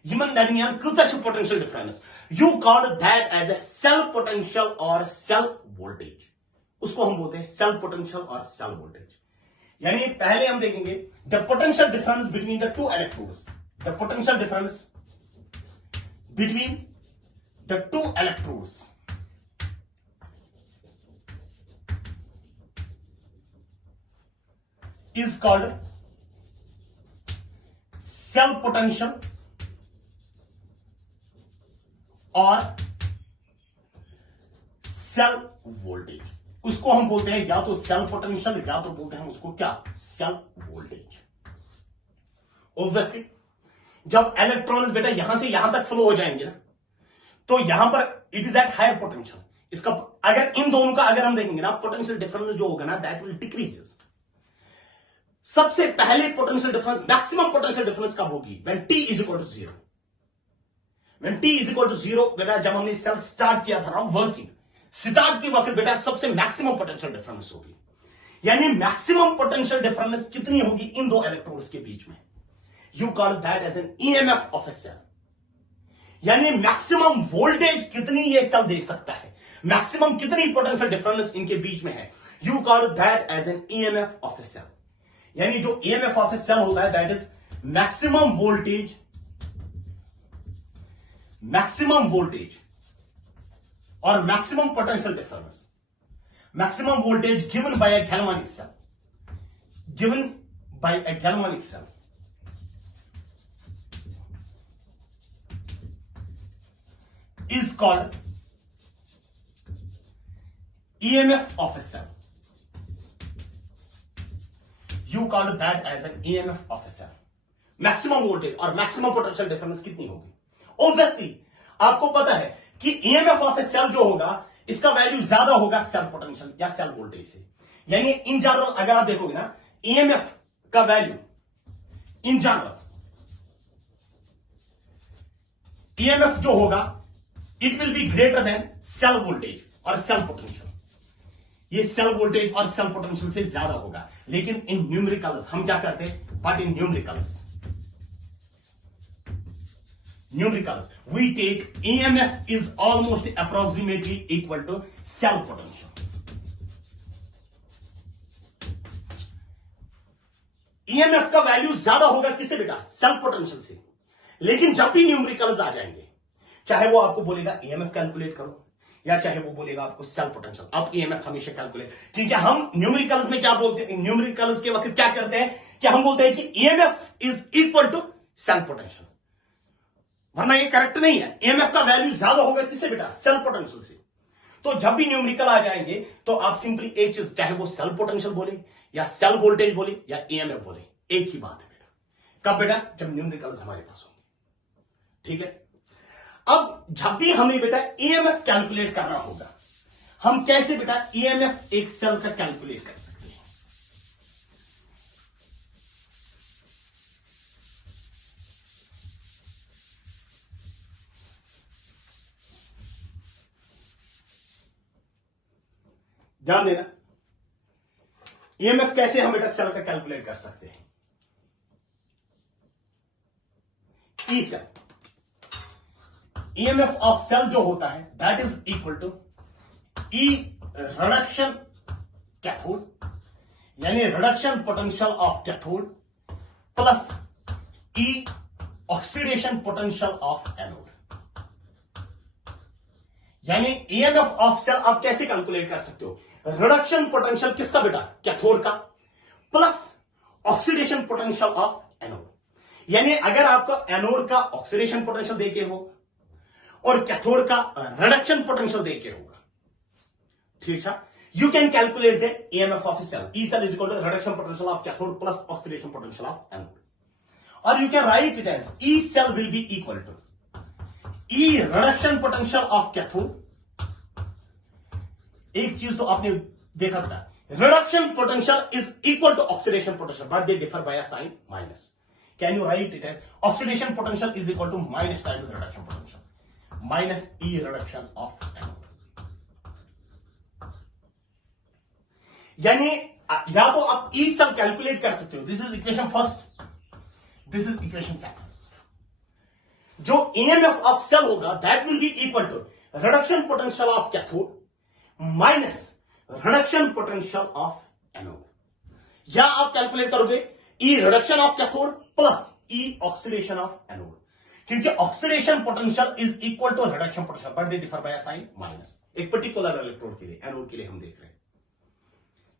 यमन दरमियान कितना potential difference? You call that as a cell potential और सेल वोल्टेज। उसको हम बोलते हैं सेल पोटेंशियल और सेल वोल्टेज। यानी पहले हम देखेंगे the potential difference between the two electrodes, the potential difference between the two electrodes is called cell potential और सेल वोल्टेज। उसको हम बोलते हैं या तो सेल पोटेंशियल या तो बोलते हैं उसको क्या? Cell voltage. ऑब्वियसली जब इलेक्ट्रॉन्स बेटा यहां से यहां तक फ्लो हो जाएंगे ना, तो यहां पर it is at higher potential. इसका अगर इन दोनों का अगर हम देखेंगे ना, पोटेंशियल डिफरेंस जो होगा ना, दैट विल डिक्रीजेस। सबसे पहले potential difference, maximum potential difference कब होगी? When t is equal to 0। When t is equal to 0 बेटा, जब हमने सेल स्टार्ट किया था ना वर्किंग, स्टार्ट के वक्त बेटा सबसे मैक्सिमम पोटेंशियल डिफरेंस होगी। यानी मैक्सिमम पोटेंशियल डिफरेंस कितनी होगी इन दो इलेक्ट्रोड्स के बीच में? You call that as an EMF of a cell. यानी मैक्सिमम वोल्टेज कितनी ये सेल दे सकता है, मैक्सिमम कितनी पोटेंशियल डिफरेंस इनके बीच में है, you call that as an EMF of a cell. यानी जो ईएमएफ ऑफ ए सेल होता है that is maximum voltage, maximum voltage और maximum potential difference. Maximum voltage given by a galvanic cell, given by a galvanic cell is called EMF of a cell. You call that as an EMF of a cell. Maximum voltage और maximum potential difference कितनी होगी? Obviously आपको पता है कि EMF of a cell जो होगा इसका वैल्यू ज्यादा होगा सेल पोटेंशियल या सेल वोल्टेज से। यानी इन जनरल अगर आप देखोगे ना, EMF का वैल्यू इन जनरल, EMF जो होगा it will be greater than cell voltage और सेल पोटेंशियल। ये सेल वोल्टेज और सेल पोटेंशियल से ज्यादा होगा। लेकिन इन न्यूमेरिकल्स हम क्या करते हैं? But in numericals we take EMF is almost approximately equal to cell potential. EMF का वैल्यू ज्यादा होगा किससे बेटा? सेल पोटेंशियल से। लेकिन जब भी न्यूमेरिकल्स आ जाएंगे, चाहे वो आपको बोलेगा EMF कैलकुलेट करो या चाहे वो बोलेगा आपको सेल पोटेंशियल, आप EMF हमेशा कैलकुलेट, क्योंकि हम न्यूमेरिकल्स में क्या बोलते हैं, न्यूमेरिकल्स के वक्त क्या करते हैं कि हम बोलते हैं कि EMF is equal to cell potential, वरना ये करेक्ट नहीं है। EMF का वैल्यू ज्यादा होगा किससे बेटा? सेल पोटेंशियल से। तो जब भी न्यूमेरिकल आ जाएंगे तो आप सिंपली एक चीज, चाहे वो सेल पोटेंशियल बोले या सेल वोल्टेज बोले या EMF बोले, एक ही बात है बेटा। कब बेटा? जब न्यूमेरिकल्स हमारे पास होंगे। ठीक है, अब जब भी हमें बेटा ईएमएफ कैलकुलेट करना होगा, हम कैसे बेटा ईएमएफ एक सेल का कैलकुलेट कर सकते हैं? ध्यान देना, ईएमएफ कैसे हम बेटा सेल का कैलकुलेट कर सकते हैं? E cell, EMF of cell जो होता है that is equal to E reduction cathode, यानी reduction potential of cathode plus E oxidation potential of anode. यानी ईएमएफ ऑफ सेल आप कैसे कैलकुलेट कर सकते हो? रिडक्शन पोटेंशियल किसका बेटा? कैथोड का, plus oxidation potential of anode. यानी अगर आपको एनोड का ऑक्सीडेशन पोटेंशियल देके हो और कैथोड का रिडक्शन पोटेंशियल देके होगा, ठीक है, you can calculate the EMF of a cell. E cell is equal to reduction potential of cathode plus oxidation potential of anode. Or you can write it as E cell will be equal to E reduction potential of cathode. एक चीज तो आपने देखा बेटा, reduction potential is equal to oxidation potential, but they differ by a sign minus. Can you write it as oxidation potential is equal to minus times reduction potential minus E reduction of anode. यानी या तो आप ई cell calculate कर सकते हो, this is equation first, this is equation second. जो EMF of cell होगा that will be equal to reduction potential of cathode minus reduction potential of anode, या आप कैलकुलेट करोगे E reduction of cathode plus E oxidation of anode, क्योंकि oxidation potential is equal to reduction potential but they differ by a sign minus, एक particular electrode के लिए, anode के लिए हम देख रहे हैं।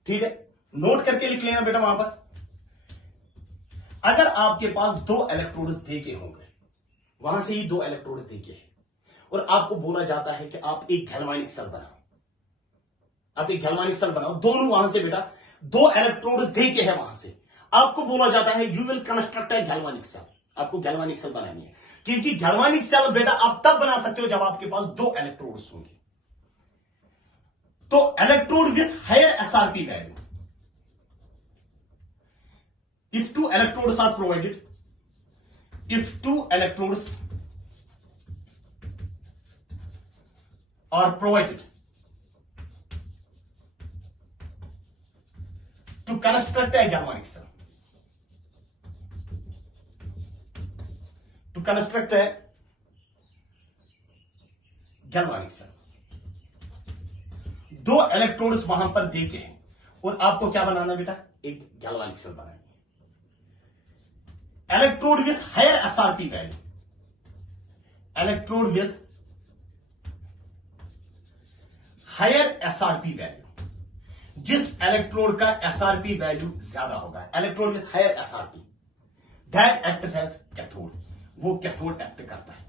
ठीक है, नोट करके लिख लेना बेटा वहां पर। अगर आपके पास दो इलेक्ट्रोड्स देके होंगे, वहां से ही दो इलेक्ट्रोड्स देके हैं, और आपको बोला जाता है कि आप एक गैल्वानिक सेल बनाओ, आप एक गैल्वानिक सेल बनाओ, दोनों वहां से बेटा दो इलेक्ट्रोड्स देके हैं, वहां से आपको बोला जाता है you will construct a galvanic cell, आपको गैल्वानिक सेल बनानी है, क्योंकि गैल्वानिक सेल बेटा आप तब बना सकते हो जब आपके पास दो इलेक्ट्रोड्स होंगे। तो electrode with higher SRP value, if two electrodes are provided, if two electrodes are provided to construct a galvanic cell, to construct a galvanic cell, दो इलेक्ट्रोड्स वहां पर देके हैं और आपको क्या बनाना बेटा? एक गैल्वानिक सेल बनानी है। Electrode with higher SRP value, electrode with higher SRP value, जिस इलेक्ट्रोड का एसआरपी वैल्यू ज्यादा होगा, electrode with higher SRP that acts as cathode, वो कैथोड एक्ट करता है।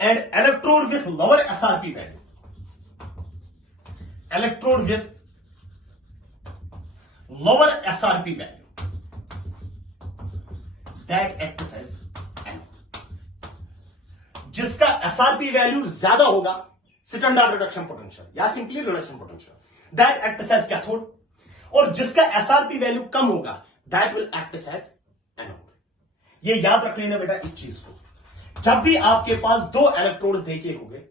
And electrode with lower SRP value, electrode with lower SRP value that acts as anode, जिसका SRP value ज्यादा होगा, स्टैंडर्ड रिडक्शन पोटेंशियल या simply reduction potential, that acts as cathode, और जिसका SRP value कम होगा that will acts as anode. ये याद रख लेना बेटा इस चीज को, जब भी आपके पास दो इलेक्ट्रोड देके होंगे,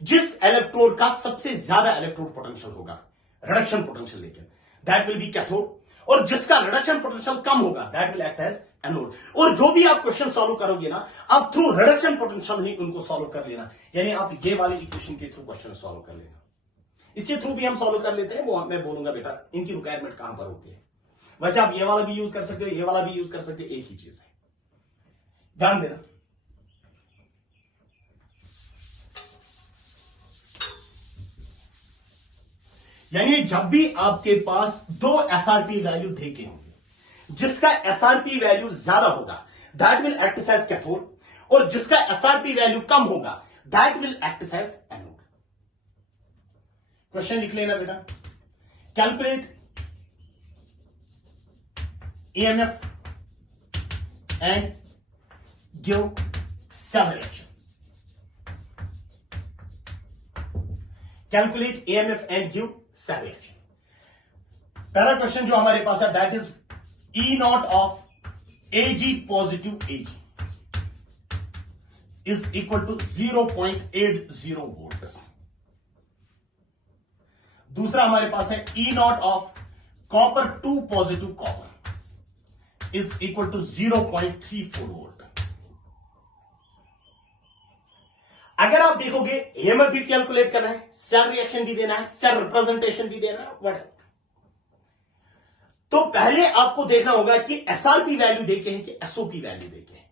जिस इलेक्ट्रोड का सबसे ज्यादा इलेक्ट्रोड पोटेंशियल होगा, रिडक्शन पोटेंशियल लेकर, दैट विल बी कैथोड, और जिसका रिडक्शन पोटेंशियल कम होगा that will act as anode. और जो भी आप क्वेश्चन सॉल्व करोगे ना, आप थ्रू रिडक्शन पोटेंशियल ही उनको सॉल्व कर लेना, यानी आप ये वाली इक्वेशन के थ्रू क्वेश्चन सॉल्व कर लेना। इसके थ्रू भी हम सॉल्व कर लेते हैं, वो मैं बोलूंगा बेटा इनकी रिक्वायरमेंट कहां पर होती है। वैसे आप ये वाला भी यूज कर सकते हो, ये वाला भी यूज कर सकते हो, एक ही चीज है, ध्यान देना। यानी जब भी आपके पास दो एसआरपी वैल्यू देके होंगे, जिसका एसआरपी वैल्यू ज्यादा होगा that will act as cathode, और जिसका एसआरपी वैल्यू कम होगा that will act as anode. Question लिख लेना बेटा, calculate EMF and give cell reaction. Calculate EMF and give cell reaction. पहला क्वेश्चन जो हमारे पास है that is E not of Ag positive Ag is equal to 0.80 volts. दूसरा हमारे पास है E not of copper 2 positive copper is equal to 0.34 volt. अगर आप देखोगे EMF भी कैलकुलेट करना है, सेल रिएक्शन भी देना है, सेल रिप्रेजेंटेशन भी देना है, व्हाट, तो पहले आपको देखना होगा कि एसआरपी वैल्यू देके है कि एसओपी वैल्यू देके है.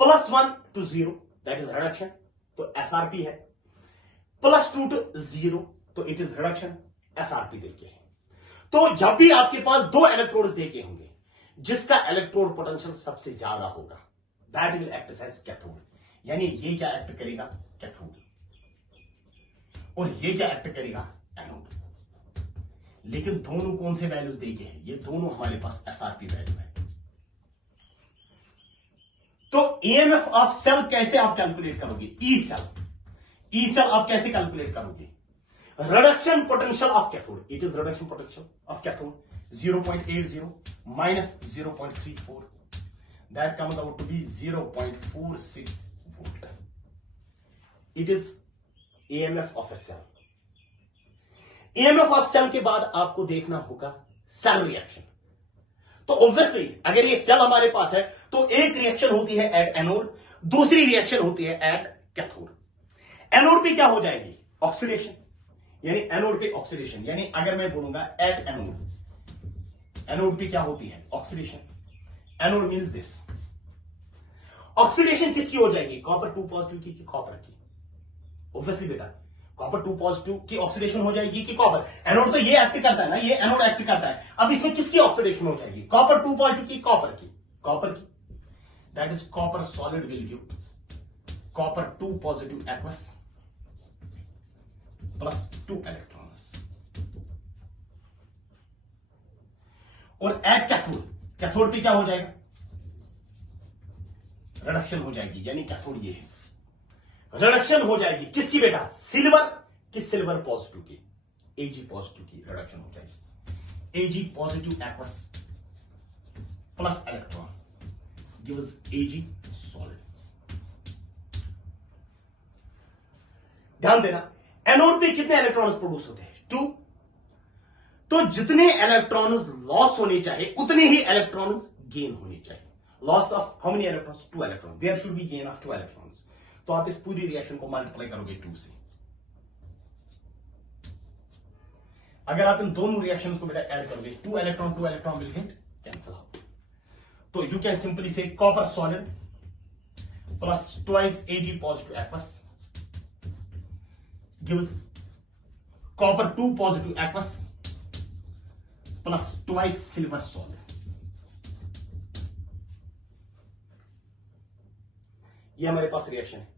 +1 to 0 दैट इज रिडक्शन, तो एसआरपी है. +2 to 0 तो इट इज रिडक्शन, एसआरपी देके है. तो जब भी आपके पास दो इलेक्ट्रोड्स देके होंगे जिसका इलेक्ट्रोड पोटेंशियल सबसे ज्यादा होगा that will act as cathode. यानी ये क्या एक्ट करेगा, कैथोड, और ये क्या एक्ट करेगा, एनोड. लेकिन दोनों कौन से वैल्यूज देके हैं, ये दोनों हमारे पास एसआरपी वैल्यू है. तो ईएमएफ ऑफ सेल कैसे आप कैलकुलेट करोगे, ई सेल आप कैसे कैलकुलेट करोगे, reduction potential of cathode, it is reduction potential of cathode 0.80 minus 0.34 that comes out to be 0.46 volt. It is EMF of a cell. EMF of cell के बाद आपको देखना होगा सेल रिएक्शन. तो obviously अगर ये सेल हमारे पास है तो एक रिएक्शन होती है एट एनोड, दूसरी रिएक्शन होती है एट कैथोड. एनोड पे क्या हो जाएगी, ऑक्सीडेशन, यानी एनोड पे ऑक्सीडेशन. यानी अगर मैं बोलूंगा एट एनोड, एनोड पे क्या होती है, oxidation. Anode means this. Oxidation किसकी हो जाएगी, कॉपर 2 पॉजिटिव की कॉपर की. ऑब्वियसली बेटा कॉपर 2 पॉजिटिव की ऑक्सीडेशन हो जाएगी कि कॉपर. एनोड तो ये एक्ट करता है ना, ये एनोड एक्ट करता है. अब इसमें किसकी ऑक्सीडेशन हो जाएगी, कॉपर 2 पॉजिटिव की कॉपर की. That is copper solid will give copper 2 positive aqueous +2 electrons. और एट कैथोड पे क्या हो जाएगा, रिडक्शन हो जाएगी. यानी कैथोड ये है, रिडक्शन हो जाएगी किसकी बेटा, सिल्वर पॉजिटिव की, Ag पॉजिटिव की रिडक्शन हो जाएगी. Ag positive aqueous plus electron gives Ag solid. ध्यान देना, एनोड पे कितने इलेक्ट्रॉन्स प्रोड्यूस होते हैं, 2. तो जितने इलेक्ट्रॉन्स लॉस होने चाहिए उतने ही इलेक्ट्रॉन्स गेन होने चाहिए. Loss of how many electrons, 2 electron. There should be gain of 2 electrons. तो आप इस पूरी रिएक्शन को मल्टीप्लाई करोगे 2 से. अगर आप इन दोनों रिएक्शंस को बेटा ऐड करोगे, 2 electron will get cancel out. तो यू कैन सिंपली से copper solid plus twice Ag positive aqueous gives copper 2 positive aqueous plus twice silver solid. ये हमारे पास रिएक्शन है.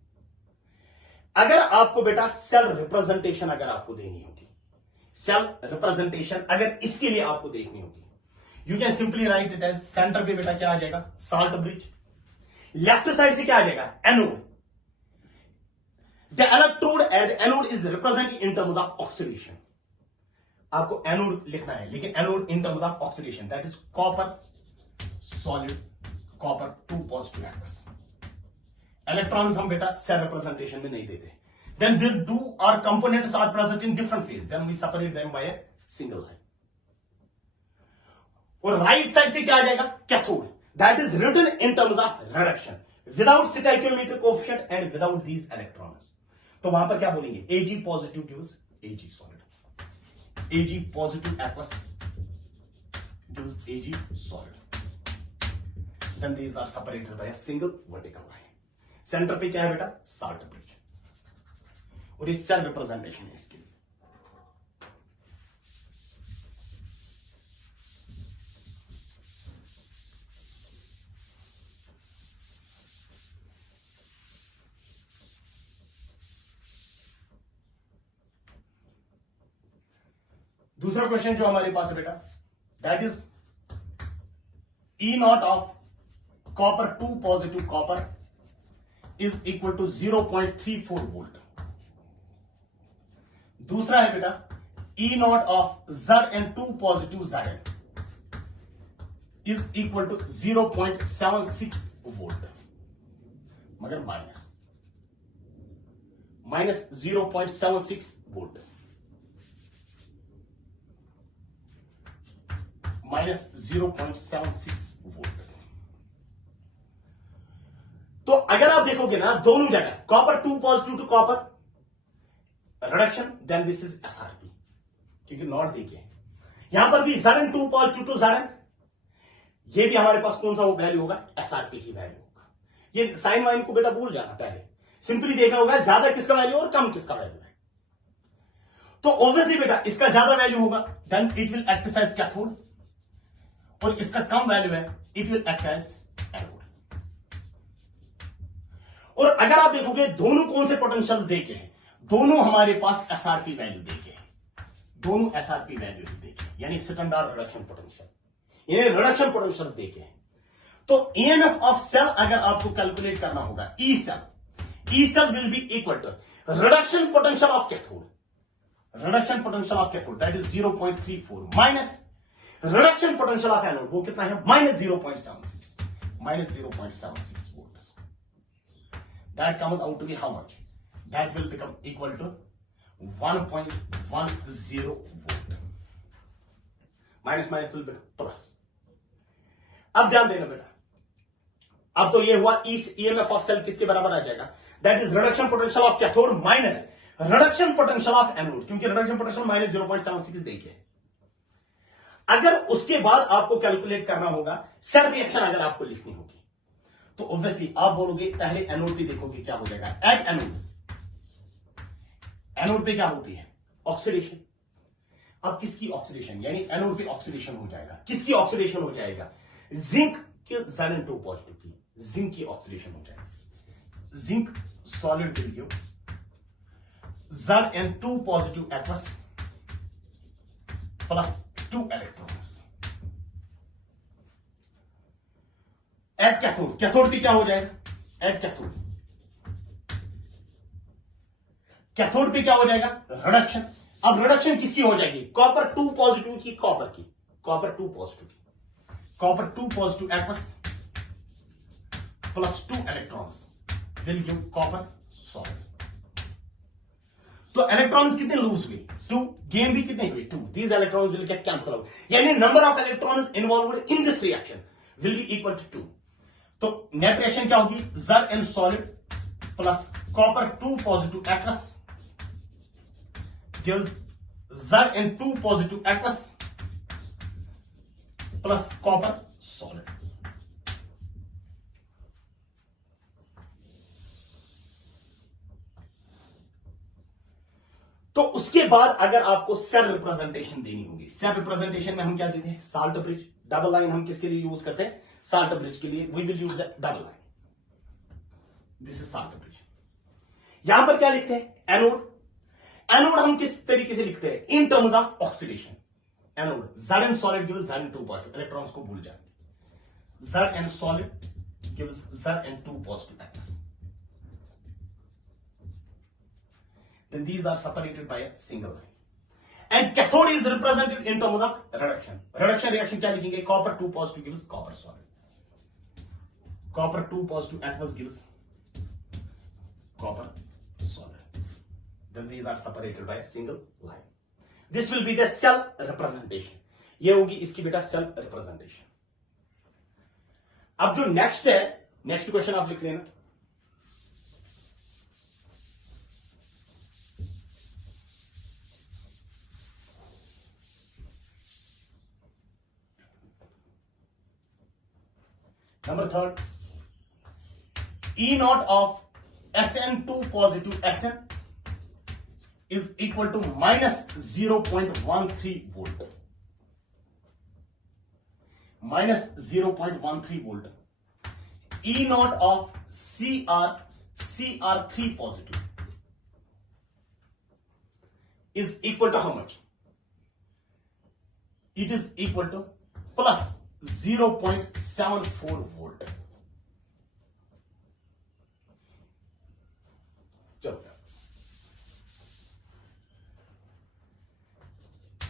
अगर आपको बेटा सेल रिप्रेजेंटेशन अगर आपको देनी होगी, सेल रिप्रेजेंटेशन अगर इसके लिए आपको देखनी होगी, you can simply write it as center पे बेटा क्या आ जाएगा, साल्ट ब्रिज. लेफ्ट साइड से क्या आ जाएगा, anode. The electrode at anode is represented in terms of oxidation. आपको एनोड लिखना है, लेकिन anode in terms of oxidation, that is copper solid copper 2 positive aqueous. Electrons हम बेटा सेल रिप्रेजेंटेशन में नहीं देते. Then they do our components are present in different phase. Then we separate them by a single line. और right side से क्या आ जाएगा, cathode. That is written in terms of reduction without stoichiometric coefficient and without these electrons. तो वहां पर क्या बोलेंगे, Ag positive gives Ag solid, Ag positive aqueous gives Ag solid. Then these are separated by a single vertical line. Center पे क्या है बेटा, salt bridge. और इस सेल रिप्रेजेंटेशन है इसके लिए. दूसरा क्वेश्चन जो हमारे पास है बेटा that is E naught of copper 2 positive copper is equal to 0.34 volt. दूसरा है बेटा E naught of Zn2 positive Zn is equal to 0.76 volt, मगर माइनस 0.76 वोल्ट, माइनस 0.76 वोल्ट। तो अगर आप देखोगे ना दोनों जगह copper 2 positive to copper reduction, then this is SRP, क्योंकि नॉट देखिए यहां पर भी Zn2 पॉजिटिव टू Zn, ये भी हमारे पास कौन सा वैल्यू होगा, एसआरपी ही वैल्यू होगा। ये साइन वाइन को बेटा भूल जाना, पहले सिंपली देखना होगा ज्यादा किसका वैल्यू और कम किसका वैल्यू है। तो ऑब्वियसली बेटा इसका ज्यादा वैल्यू होगा, then it will act as cathode, और इसका कम वैल्यू है, it will act as anode. और अगर आप देखोगे दोनों कौन से पोटेंशियल्स देखे हैं, दोनों हमारे पास एसआरपी वैल्यू देखे हैं, दोनों एसआरपी वैल्यू ही देखे, यानी स्टैंडर्ड रिडक्शन पोटेंशियल, ये रिडक्शन पोटेंशियल्स देखे हैं। तो ईएमएफ ऑफ सेल अगर आपको कैलकुलेट करना होगा, E cell will be equal to reduction potential of cathode, reduction potential of cathode that is 0.34 minus reduction potential of anode, वो कितना है, minus 0.76 volt. That comes out to be how much, that will become equal to 1.10 volt, minus minus will become plus. अब ध्यान देना बेटा, अब तो ये हुआ ईएमएफ ऑफ सेल किसके बराबर आ जाएगा, that is reduction potential of cathode minus reduction potential of anode, क्योंकि रिडक्शन पोटेंशियल माइनस 0.76 देखिए। अगर उसके बाद आपको कैलकुलेट करना होगा सेल रिएक्शन, अगर आपको लिखनी होगी तो ऑब्वियसली आप बोलोगे पहले एनोड पे देखोगे क्या हो जाएगा, एट एनोड पे क्या होती है, ऑक्सीडेशन। अब किसकी ऑक्सीडेशन, यानी एनोड पे ऑक्सीडेशन हो जाएगा, किसकी ऑक्सीडेशन हो जाएगा, जिंक के Zn2 पॉजिटिव की जिंक की ऑक्सीडेशन हो जाएगी। Zinc solid will give Zn2 positive aqueous plus 2 electrons at cathode, cathode पे क्या हो जाएगा, एट कैथोड पे क्या हो जाएगा, रिडक्शन। अब रिडक्शन किसकी हो जाएगी, कॉपर 2 पॉजिटिव की copper 2 positive aqueous plus 2 electrons will give copper solid. तो इलेक्ट्रॉन्स कितने लूज हुए, 2, गेन भी कितने हुए, 2, these electrons will get cancel out, यानी number of electrons involved in this reaction will be equal to 2। तो net reaction क्या होगी, Zn solid plus copper 2 positive aqueous gives Zn2 positive aqueous plus copper solid. तो उसके बाद अगर आपको cell representation देनी होगी, सेल रिप्रेजेंटेशन में हम क्या देते हैं, साल्ट ब्रिज, डबल लाइन हम किसके लिए यूज करते हैं, साल्ट ब्रिज के लिए we will use double line, this is salt bridge. यहां पर क्या लिखते हैं, एनोड, एनोड हम किस तरीके से लिखते हैं, इन terms of oxidation. Anode Zn solid gives Zn2 positive, electrons को भूल जाएंगे, Zn solid gives Zn2 positive aqueous, then these are separated by a single line. And cathode is represented in terms of reduction. Reduction reaction क्या लिखेंगे, copper 2 positive gives copper solid, copper 2 positive aqueous gives copper solid, then these are separated by a single line. This will be the cell representation, ये होगी इसकी बेटा cell representation। अब जो next है, next question आप लिख लेना, Number 3, E naught of Sn2 positive Sn is equal to minus 0.13 volt. Minus 0.13 volt. E naught of Cr3 positive is equal to how much? It is equal to plus 0.74 volt. चलो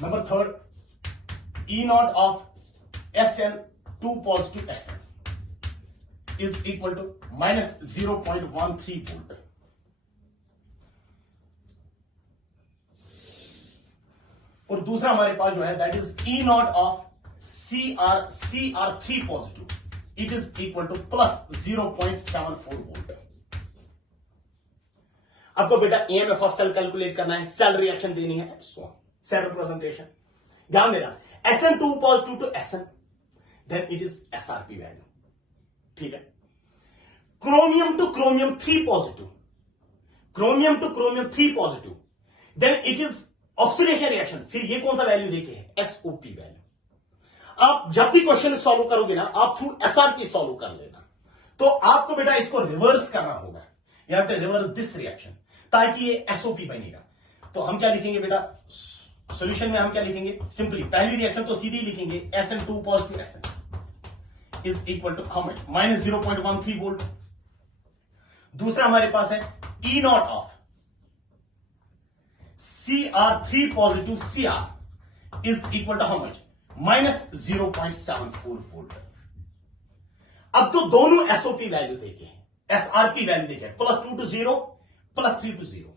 number third, E naught of SN 2 positive SN is equal to minus 0.13 volt. और दूसरा हमारे पास जो है that is E naught of CR3 positive, it is equal to plus 0.74 volt. आपको बेटा EMF of cell calculate करना है, सेल रिएक्शन देनी है, सेल रिप्रेजेंटेशन। ध्यान देना, SN2 positive to SN, then it is SRP value. ठीक है, chromium to chromium 3 positive, chromium to chromium 3 positive, then it is oxidation reaction. फिर ये कौन सा वैल्यू देखे है? SOP value. आप जब भी क्वेश्चन सॉल्व करोगे ना, आप थ्रू SRP सॉल्व कर लेना। तो आपको बेटा इसको रिवर्स करना होगा, you have to reverse this reaction ताकि ये SOP बनेगा। तो हम क्या लिखेंगे बेटा सॉल्यूशन में? हम क्या लिखेंगे? सिंपली पहली रिएक्शन तो सीधी लिखेंगे, SN2 positive SN is equal to how much? Minus 0.13 volt. दूसरा हमारे पास है E not of CR3 positive CR is equal to how much? Minus 0.74 volt. अब तो दोनों SOP वैल्यू देखे हैं, SRP वैल्यू देखे, +2 to 0 +3 to 0,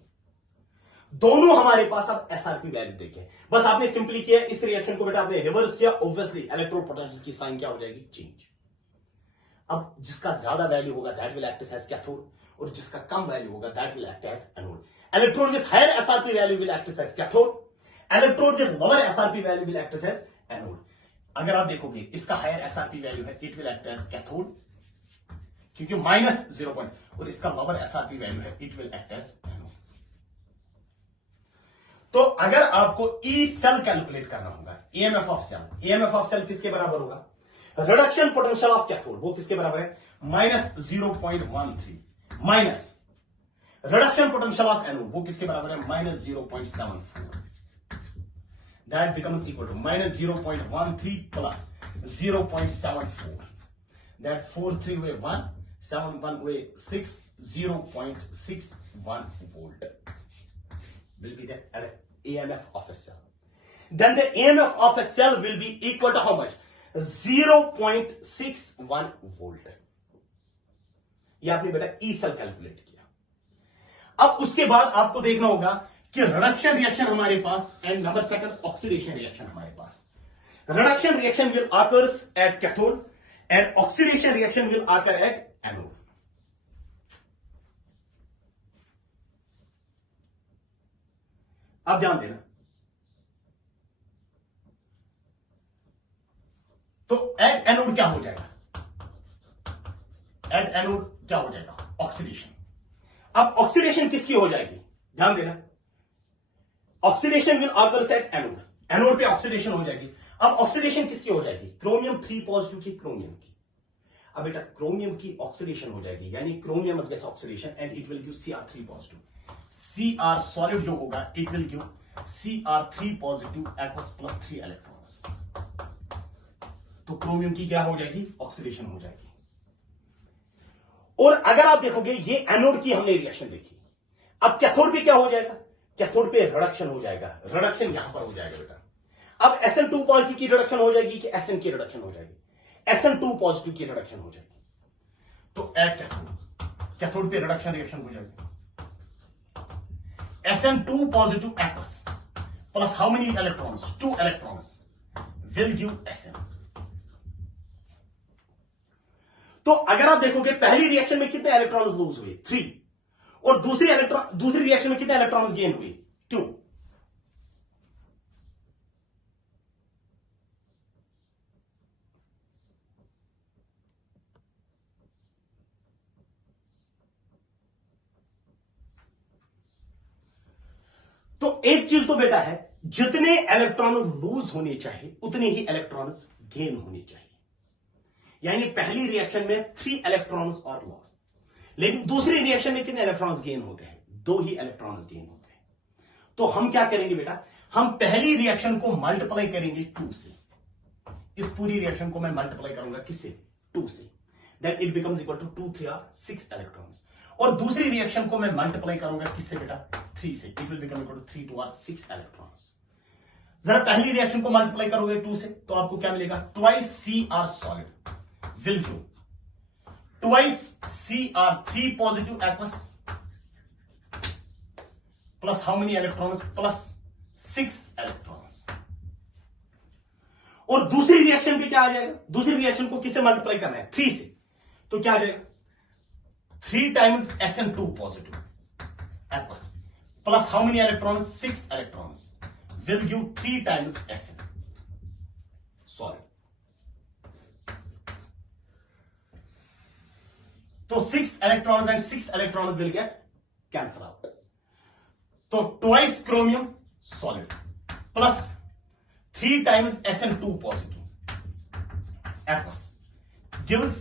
दोनों हमारे पास अब SRP वैल्यू देखे। बस आपने सिंपली किया इस रिएक्शन को बेटा आपने रिवर्स किया, ऑब्वियसली इलेक्ट्रोड पोटेंशियल की साइन क्या हो जाएगी? चेंज। अब जिसका ज्यादा वैल्यू होगा that will act as cathode, और जिसका कम वैल्यू होगा that will act as anode. Electrode with higher SRP value will act as cathode, electrode with lower SRP value will act as anode. अगर आप देखोगे इसका हायर SRP वैल्यू है, it will act as cathode क्योंकि minus 0, और इसका lower SRP value है, it will act as anode. तो अगर आपको ई सेल कैलकुलेट करना होगा, EMF of cell, EMF of cell किसके बराबर होगा? रिडक्शन पोटेंशियल ऑफ कैथोड, वो किसके बराबर है? Minus 0.13, minus reduction potential of anode, वो किसके बराबर है? Minus 0.74, that becomes equal to minus 0.13 plus 0.74, that 4 3 हुए 1, 7 1 हुए 6, 0.61 volt will be the EMF of a cell. Then the EMF of a cell will be equal to how much? 0.61 volt. ये आपने बेटा ई cell calculate किया। अब उसके बाद आपको देखना होगा कि रिडक्शन रिएक्शन हमारे पास and number second oxidation reaction हमारे पास। Reduction reaction will occurs at cathode and oxidation reaction will occur at anode. आप ध्यान देना, तो एट एनोड क्या हो जाएगा? एट एनोड क्या हो जाएगा? ऑक्सीडेशन। अब ऑक्सीडेशन किसकी हो जाएगी? ध्यान देना, oxidation will occurs at anode, anode पे ऑक्सीडेशन हो जाएगी। अब ऑक्सीडेशन किसकी हो जाएगी? क्रोमियम 3 पॉजिटिव की, क्रोमियम की। अब बेटा क्रोमियम की ऑक्सीडेशन हो जाएगी, यानी chromium gets oxidation and it will give CR3 positive. CR solid जो होगा it will give CR3 positive aqueous plus 3 electrons. तो क्रोमियम की क्या हो जाएगी? ऑक्सीडेशन हो जाएगी। और अगर आप देखोगे ये एनोड की हमने रिएक्शन देखी, अब कैथोड पे क्या हो जाएगा? कैथोड पे रिडक्शन हो जाएगा, रिडक्शन यहां पर हो जाएगा बेटा। अब SN2 पॉजिटिव की रिडक्शन हो जाएगी कि SN की रिडक्शन हो जाएगी? SN2 पॉजिटिव की रिडक्शन हो जाएगी। तो एट कैथोड, कैथोड पे रिडक्शन रिएक्शन हो जाएगी। SN2 positive aqueous plus how many electrons? 2 electrons will give SN. तो अगर आप देखोगे पहली रिएक्शन में कितने इलेक्ट्रॉन्स लूज हुए? 3, और दूसरी रिएक्शन में कितने इलेक्ट्रॉन्स गेन हुए? 2। तो एक चीज तो बेटा है, जितने इलेक्ट्रॉन लूज होने चाहिए उतने ही इलेक्ट्रॉन्स गेन होने चाहिए। यानी पहली रिएक्शन में 3 इलेक्ट्रॉन्स और लॉस, लेकिन दूसरी रिएक्शन में कितने इलेक्ट्रॉन्स गेन होते हैं? 2 ही इलेक्ट्रॉन्स गेन होते हैं। तो हम क्या करेंगे बेटा, हम पहली रिएक्शन को मल्टीप्लाई करेंगे 2 से, इस पूरी रिएक्शन को मैं मल्टीप्लाई करूंगा किससे, 2 से, then it becomes equal to 2 3 are 6 electrons. और दूसरी रिएक्शन को मैं मल्टीप्लाई करूंगा किससे बेटा, 3 से, it will become equal to 3 2 are 6 electrons. जरा पहली रिएक्शन को मल्टीप्लाई करोगे 2 से तो आपको क्या मिलेगा, twice Cr solid will give twice Cr3 positive aqueous plus how many electrons, plus 6 electrons. और दूसरी रिएक्शन पे क्या आ जाएगा, दूसरी रिएक्शन को किससे मल्टीप्लाई करना है, 3 से, तो क्या आ जाएगा, 3 times Sn2 positive aqueous plus how many electrons, 6 electrons will give 3 times Sn solid। तो 6 electrons and 6 electrons will get cancel out। तो twice chromium solid plus 3 times Sn2 positive aqueous gives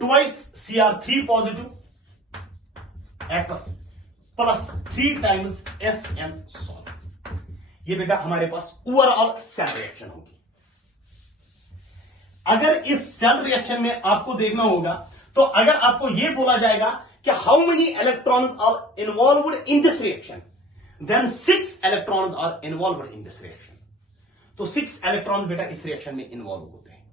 twice Cr3 positive aqueous plus 3 times Sn solid. ये बेटा हमारे पास overall cell reaction होगी। अगर इस cell reaction में आपको देखना होगा तो अगर आपको यह बोला जाएगा कि how many electrons are involved in this reaction, then 6 electrons are involved in this reaction. तो 6 इलेक्ट्रॉन्स बेटा इस रिएक्शन में इन्वॉल्व होते हैं।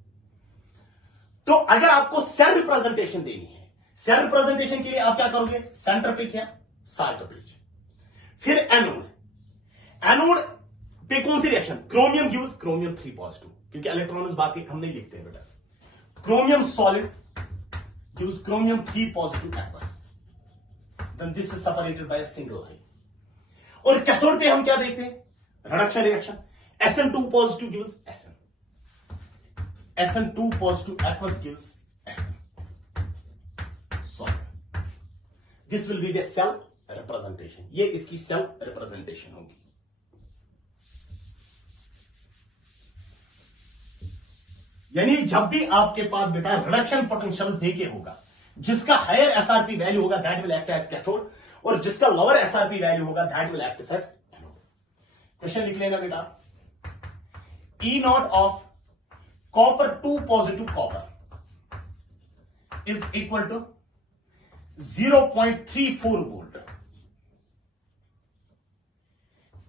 तो अगर आपको सेल रिप्रेजेंटेशन देनी है, सेल रिप्रेजेंटेशन के लिए आप क्या करोगे, सेंटर पे क्या, साल्ट ब्रिज, फिर एनोड, एनोड पे कौन सी reaction, chromium gives chromium 3 positive, क्योंकि इलेक्ट्रॉन्स बाकी हम नहीं लिखते हैं बेटा, chromium solid gives chromium 3 positive aqueous, then this is separated by a single line. और कैथोड पे हम क्या देखते हैं, reduction reaction, Sn2 positive gives Sn, Sn2 positive aqueous gives Sn solid. This will be the cell representation, ये इसकी cell representation होगी। यानी जब भी आपके पास बेटा रिडक्शन पोटेंशियल्स देके होगा, जिसका हायर एसआरपी वैल्यू होगा that will act as cathode, और जिसका लोअर एसआरपी वैल्यू होगा that will act as anode. Question लिख लेना बेटा, E not of copper 2 positive copper is equal to 0.34 volt.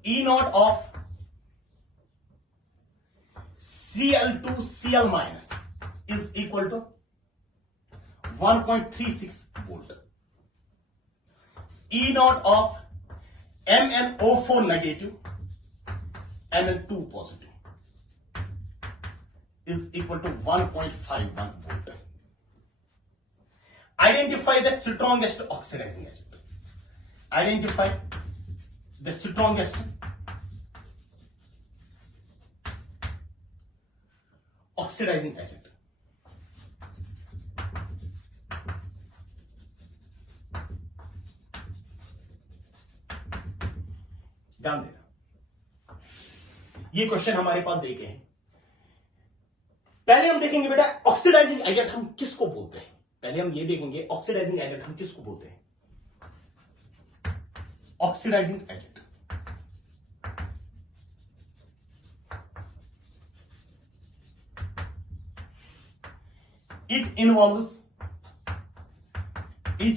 E naught of Cl2 Cl minus is equal to 1.36 volt. E naught of MnO4 negative Mn2 positive is equal to 1.51 volt. Identify the strongest oxidizing agent. Identify the strongest oxidizing agent. ध्यान देना, ये question हमारे पास देखे हैं। पहले हम देखेंगे बेटा ऑक्सीडाइजिंग एजेंट हम किसको बोलते हैं, पहले हम ये देखेंगे ऑक्सीडाइजिंग एजेंट हम किसको बोलते हैं। Oxidising agent, it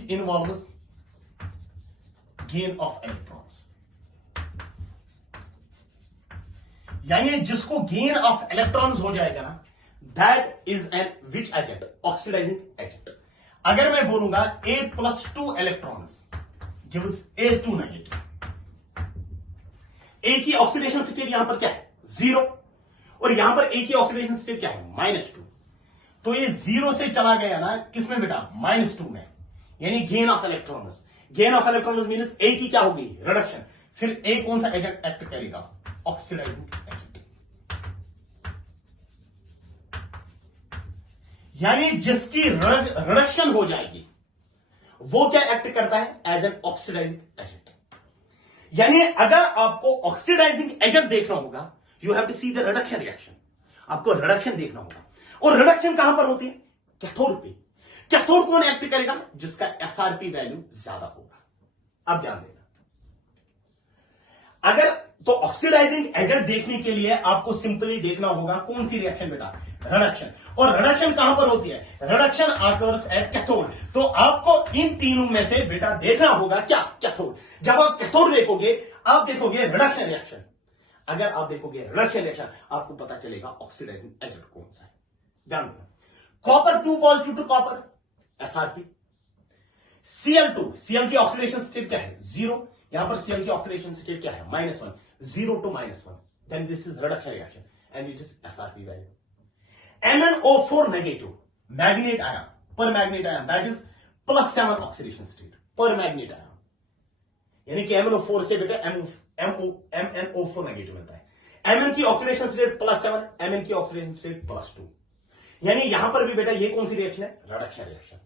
involves gain of electrons, यानी जिसको गेन ऑफ इलेक्ट्रॉन्स हो जाएगा ना, that is an which agent, oxidising agent. अगर मैं बोलूंगा A+2 electrons gives A2 negative, A की ऑक्सीडेशन स्टेट यहां पर क्या है 0, और यहां पर A की ऑक्सीडेशन स्टेट क्या है -2, तो ये 0 से चला गया ना किसमें बेटा, -2 में, यानी gain of electrons. Gain of electrons means A की क्या होगी, रिडक्शन, फिर A कौन सा एजेंट एक्ट करेगा, ऑक्सीडाइजिंग एजेंट। यानी जिसकी रिडक्शन हो जाएगी वो क्या एक्ट करता है, एज एन ऑक्सीडाइजिंग एजेंट। यानी अगर आपको ऑक्सीडाइजिंग एजेंट देखना होगा, you have to see the reduction reaction, आपको रिडक्शन देखना होगा। और रिडक्शन कहां पर होती है, कैथोड पे। कैथोड कौन एक्ट करेगा, जिसका एसआरपी वैल्यू ज्यादा होगा। अब ध्यान देना, अगर तो ऑक्सीडाइजिंग एजेंट देखने के लिए आपको सिंपली देखना होगा कौन सी रिएक्शन बेटा, रिडक्शन। और रिडक्शन कहां पर होती है, रिडक्शन ऑकर्स एट कैथोड। तो आपको इन तीनों में से बेटा देखना होगा क्या, कैथोड। जब आप कैथोड देखोगे आप देखोगे रिडक्शन रिएक्शन। अगर आप देखोगे रिडक्शन रिएक्शन आपको पता चलेगा ऑक्सीडाइजिंग एजेंट कौन सा है। ध्यान देना, copper 2 positive to copper SRP. Cl2, Cl की ऑक्सीडेशन स्टेट क्या है, 0। यहां पर Cl की ऑक्सीडेशन स्टेट क्या है, -1, 0 to -1, then this is reduction reaction and it is SRP value. MnO4 negative manganate ion, permanganate ion, that is +7 oxidation state permanganate ion, यानी कि MnO4 से बेटा MnO4 नेगेटिव मिलता है। Mn की oxidation state +7, Mn की oxidation state +2, यानी यहां पर भी बेटा ये कौन सी रिएक्शन है, रिडक्शन रिएक्शन।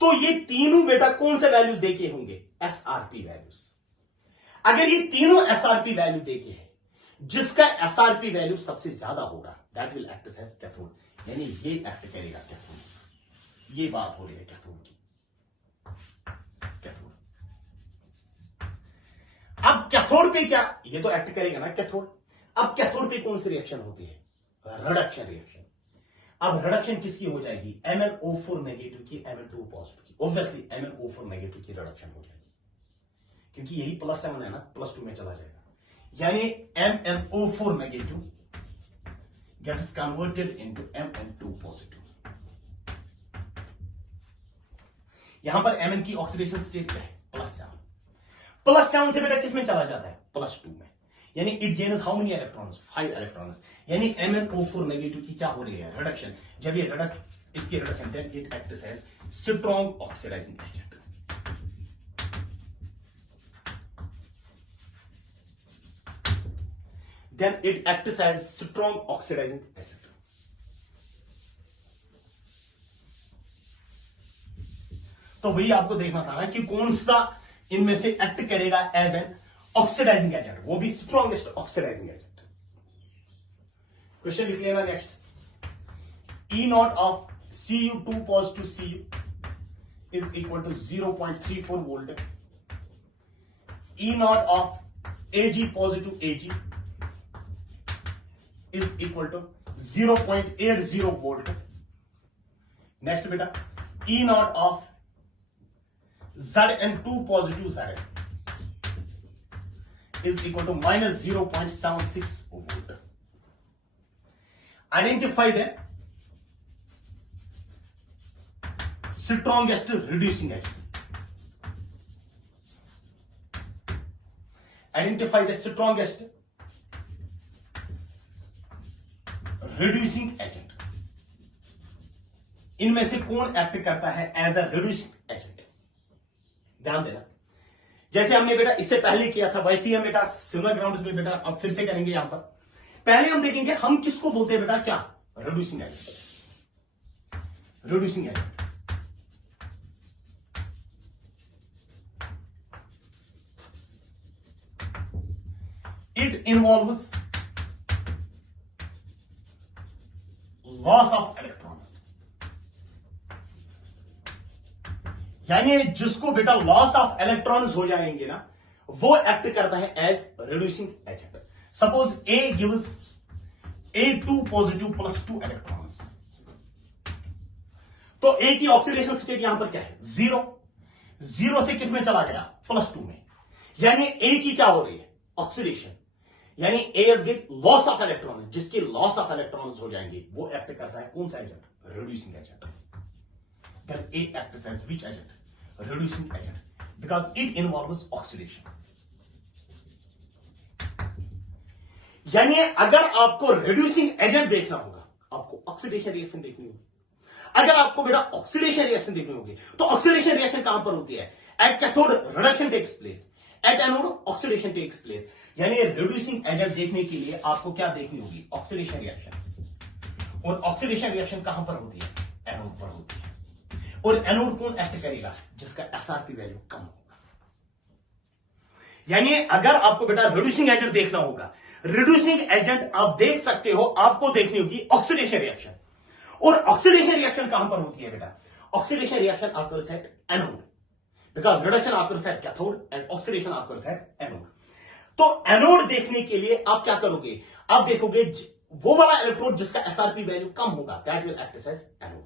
तो ये तीनों बेटा कौन से वैल्यूज देके होंगे, एसआरपी वैल्यूज। अगर ये तीनों एसआरपी वैल्यू देके है, जिसका एसआरपी वैल्यू सबसे ज्यादा होगा that will act as cathode, यानी ये एक्ट करेगा कैथोड। ये बात हो रही है कैथोड की, कैथोड। अब कैथोड पे क्या, ये तो एक्ट करेगा ना कैथोड। अब कैथोड पे कौन सी रिएक्शन होती है, रिडक्शन रिएक्शन। अब रिडक्शन किसकी हो जाएगी, MnO4 नेगेटिव की Mn2 पॉजिटिव की। ऑब्वियसली MnO4 नेगेटिव की रिडक्शन हो जाएगी, क्योंकि यही +7 है ना, +2 में चला जाएगा, यानी MnO4 negative gets converted into Mn2 positive. यहां पर Mn की ऑक्सीडेशन स्टेट क्या है, +7। +7 से बेटा किस में चला जाता है, +2 में, यानी it gains how many electrons, 5 electrons, यानी MnO4 नेगेटिव की क्या हो रही है, रिडक्शन। जब ये इसकी reduction then it acts as strong oxidising agent. then it acts as strong oxidizing agent. तो वही आपको देखना था ना कि कौन सा इनमें से एक्ट करेगा एज एन ऑक्सीडाइजिंग एजेंट, वो भी स्ट्रॉन्गेस्ट ऑक्सीडाइजिंग एजेंट। क्वेश्चन लिख लेना next, E0 of Cu2 positive Cu is equal to 0.34 volt. E0 of Ag positive Ag is equal to 0.80 volt. Next बेटा, E0 of Zn2 positive Zn is equal to -0.76 volt. Identify the strongest reducing agent. Identify the strongest reducing agent. इनमें से कौन act करता है as a reducing agent, ध्यान देना। जैसे हमने बेटा इससे पहले किया था वैसे ही हम बेटा सिमिलर ग्राउंड्स में बेटा अब फिर से करेंगे। यहां पर पहले हम देखेंगे हम किसको बोलते हैं बेटा, क्या, reducing agent. Reducing agent it involves loss of electrons, यानी जिसको बेटा लॉस ऑफ इलेक्ट्रॉन्स हो जाएंगे ना, वो एक्ट करता है as reducing agent. Suppose A gives A2 positive +2 electrons, तो ए की ऑक्सीडेशन स्टेट यहां पर क्या है, 0। 0 से किस में चला गया, +2 में, यानी ए की क्या हो रही है, ऑक्सीडेशन, यानी A is get loss of electron. जिसके लॉस ऑफ इलेक्ट्रॉन्स हो जाएंगे वो एक्ट करता है कौन सा agent, reducing agent. Then A acts as which agent, reducing agent, because it involves oxidation. यानी अगर आपको रिड्यूसिंग एजेंट देखना होगा, आपको ऑक्सीडेशन रिएक्शन देखनी होगी। अगर आपको बेटा ऑक्सीडेशन रिएक्शन देखनी होगी तो ऑक्सीडेशन रिएक्शन कहां पर होती है, at cathode reduction takes place, at anode oxidation takes place. यानी रिड्यूसिंग एजेंट देखने के लिए आपको क्या देखनी होगी, ऑक्सीडेशन रिएक्शन। और ऑक्सीडेशन रिएक्शन कहां पर होती है, एनोड पर होती है। और एनोड कौन एक्ट करेगा, जिसका एसआरपी वैल्यू कम होगा। यानी अगर आपको बेटा रिड्यूसिंग एजेंट देखना होगा, रिड्यूसिंग एजेंट आप देख सकते हो, आपको देखनी होगी ऑक्सीडेशन रिएक्शन। और ऑक्सीडेशन रिएक्शन कहां पर होती है बेटा, oxidation reaction occurs at anode because reduction occurs at cathode and oxidation occurs at anode. तो एनोड देखने के लिए आप क्या करोगे, आप देखोगे वो वाला इलेक्ट्रोड जिसका एसआरपी वैल्यू कम होगा, that will act as anode.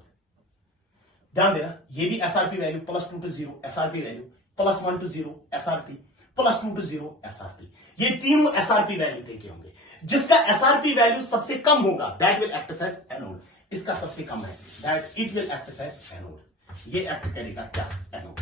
ध्यान देना, ये भी SRP value +2 to 0 SRP value, +1 to 0 SRP, +2 to 0 SRP, ये तीनों एसआरपी वैल्यू देखे होंगे। जिसका एसआरपी वैल्यू सबसे कम होगा that will act as anode. इसका सबसे कम है that it will act as anode. ये एक्ट करेगा क्या, एनोड।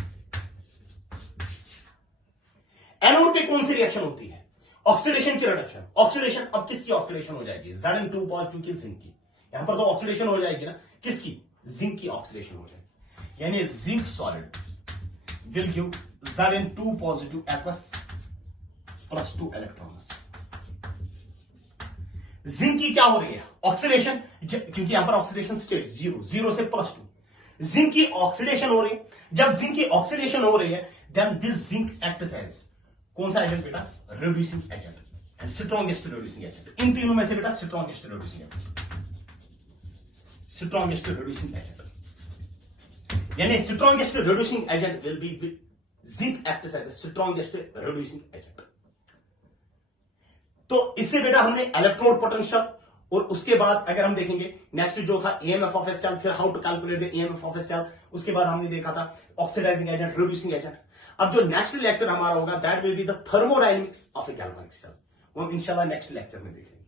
एनोड पे कौन सी रिएक्शन होती है, ऑक्सीडेशन की रिडक्शन। ऑक्सीडेशन, अब किसकी ऑक्सीडेशन हो जाएगी, Zn2 पॉजिटिव की, जिंक की। यहां पर तो ऑक्सीडेशन हो जाएगी ना, किसकी, जिंक की ऑक्सीडेशन हो जाएगी। यानी zinc solid will give Zn2 positive aqueous +2 electrons. Zinc की क्या हो रही है, ऑक्सीडेशन, क्योंकि यहां पर ऑक्सीडेशन स्टेट 0 से +2, जिंक की ऑक्सीडेशन हो रही है। जब जिंक की ऑक्सीडेशन हो रही है then this zinc acts as कौन सा एजेंट बेटा, reducing agent and strongest reducing agent. इन तीनों में से बेटा strongest reducing agent, strongest reducing agent, यानी strongest reducing agent will be zinc acts as strongest reducing agent. तो इससे बेटा हमने इलेक्ट्रोड पोटेंशियल, और उसके बाद अगर हम देखेंगे नेक्स्ट जो था ईएमएफ ऑफ ए सेल, फिर how to calculate the EMF of a cell, उसके बाद हमने देखा था ऑक्सीडाइजिंग एजेंट, रिड्यूसिंग एजेंट। अब जो नेक्स्ट लेक्चर हमारा होगा that will be the thermodynamics of a galvanic cell, वो हम इंशाल्लाह नेक्स्ट लेक्चर में देखेंगे।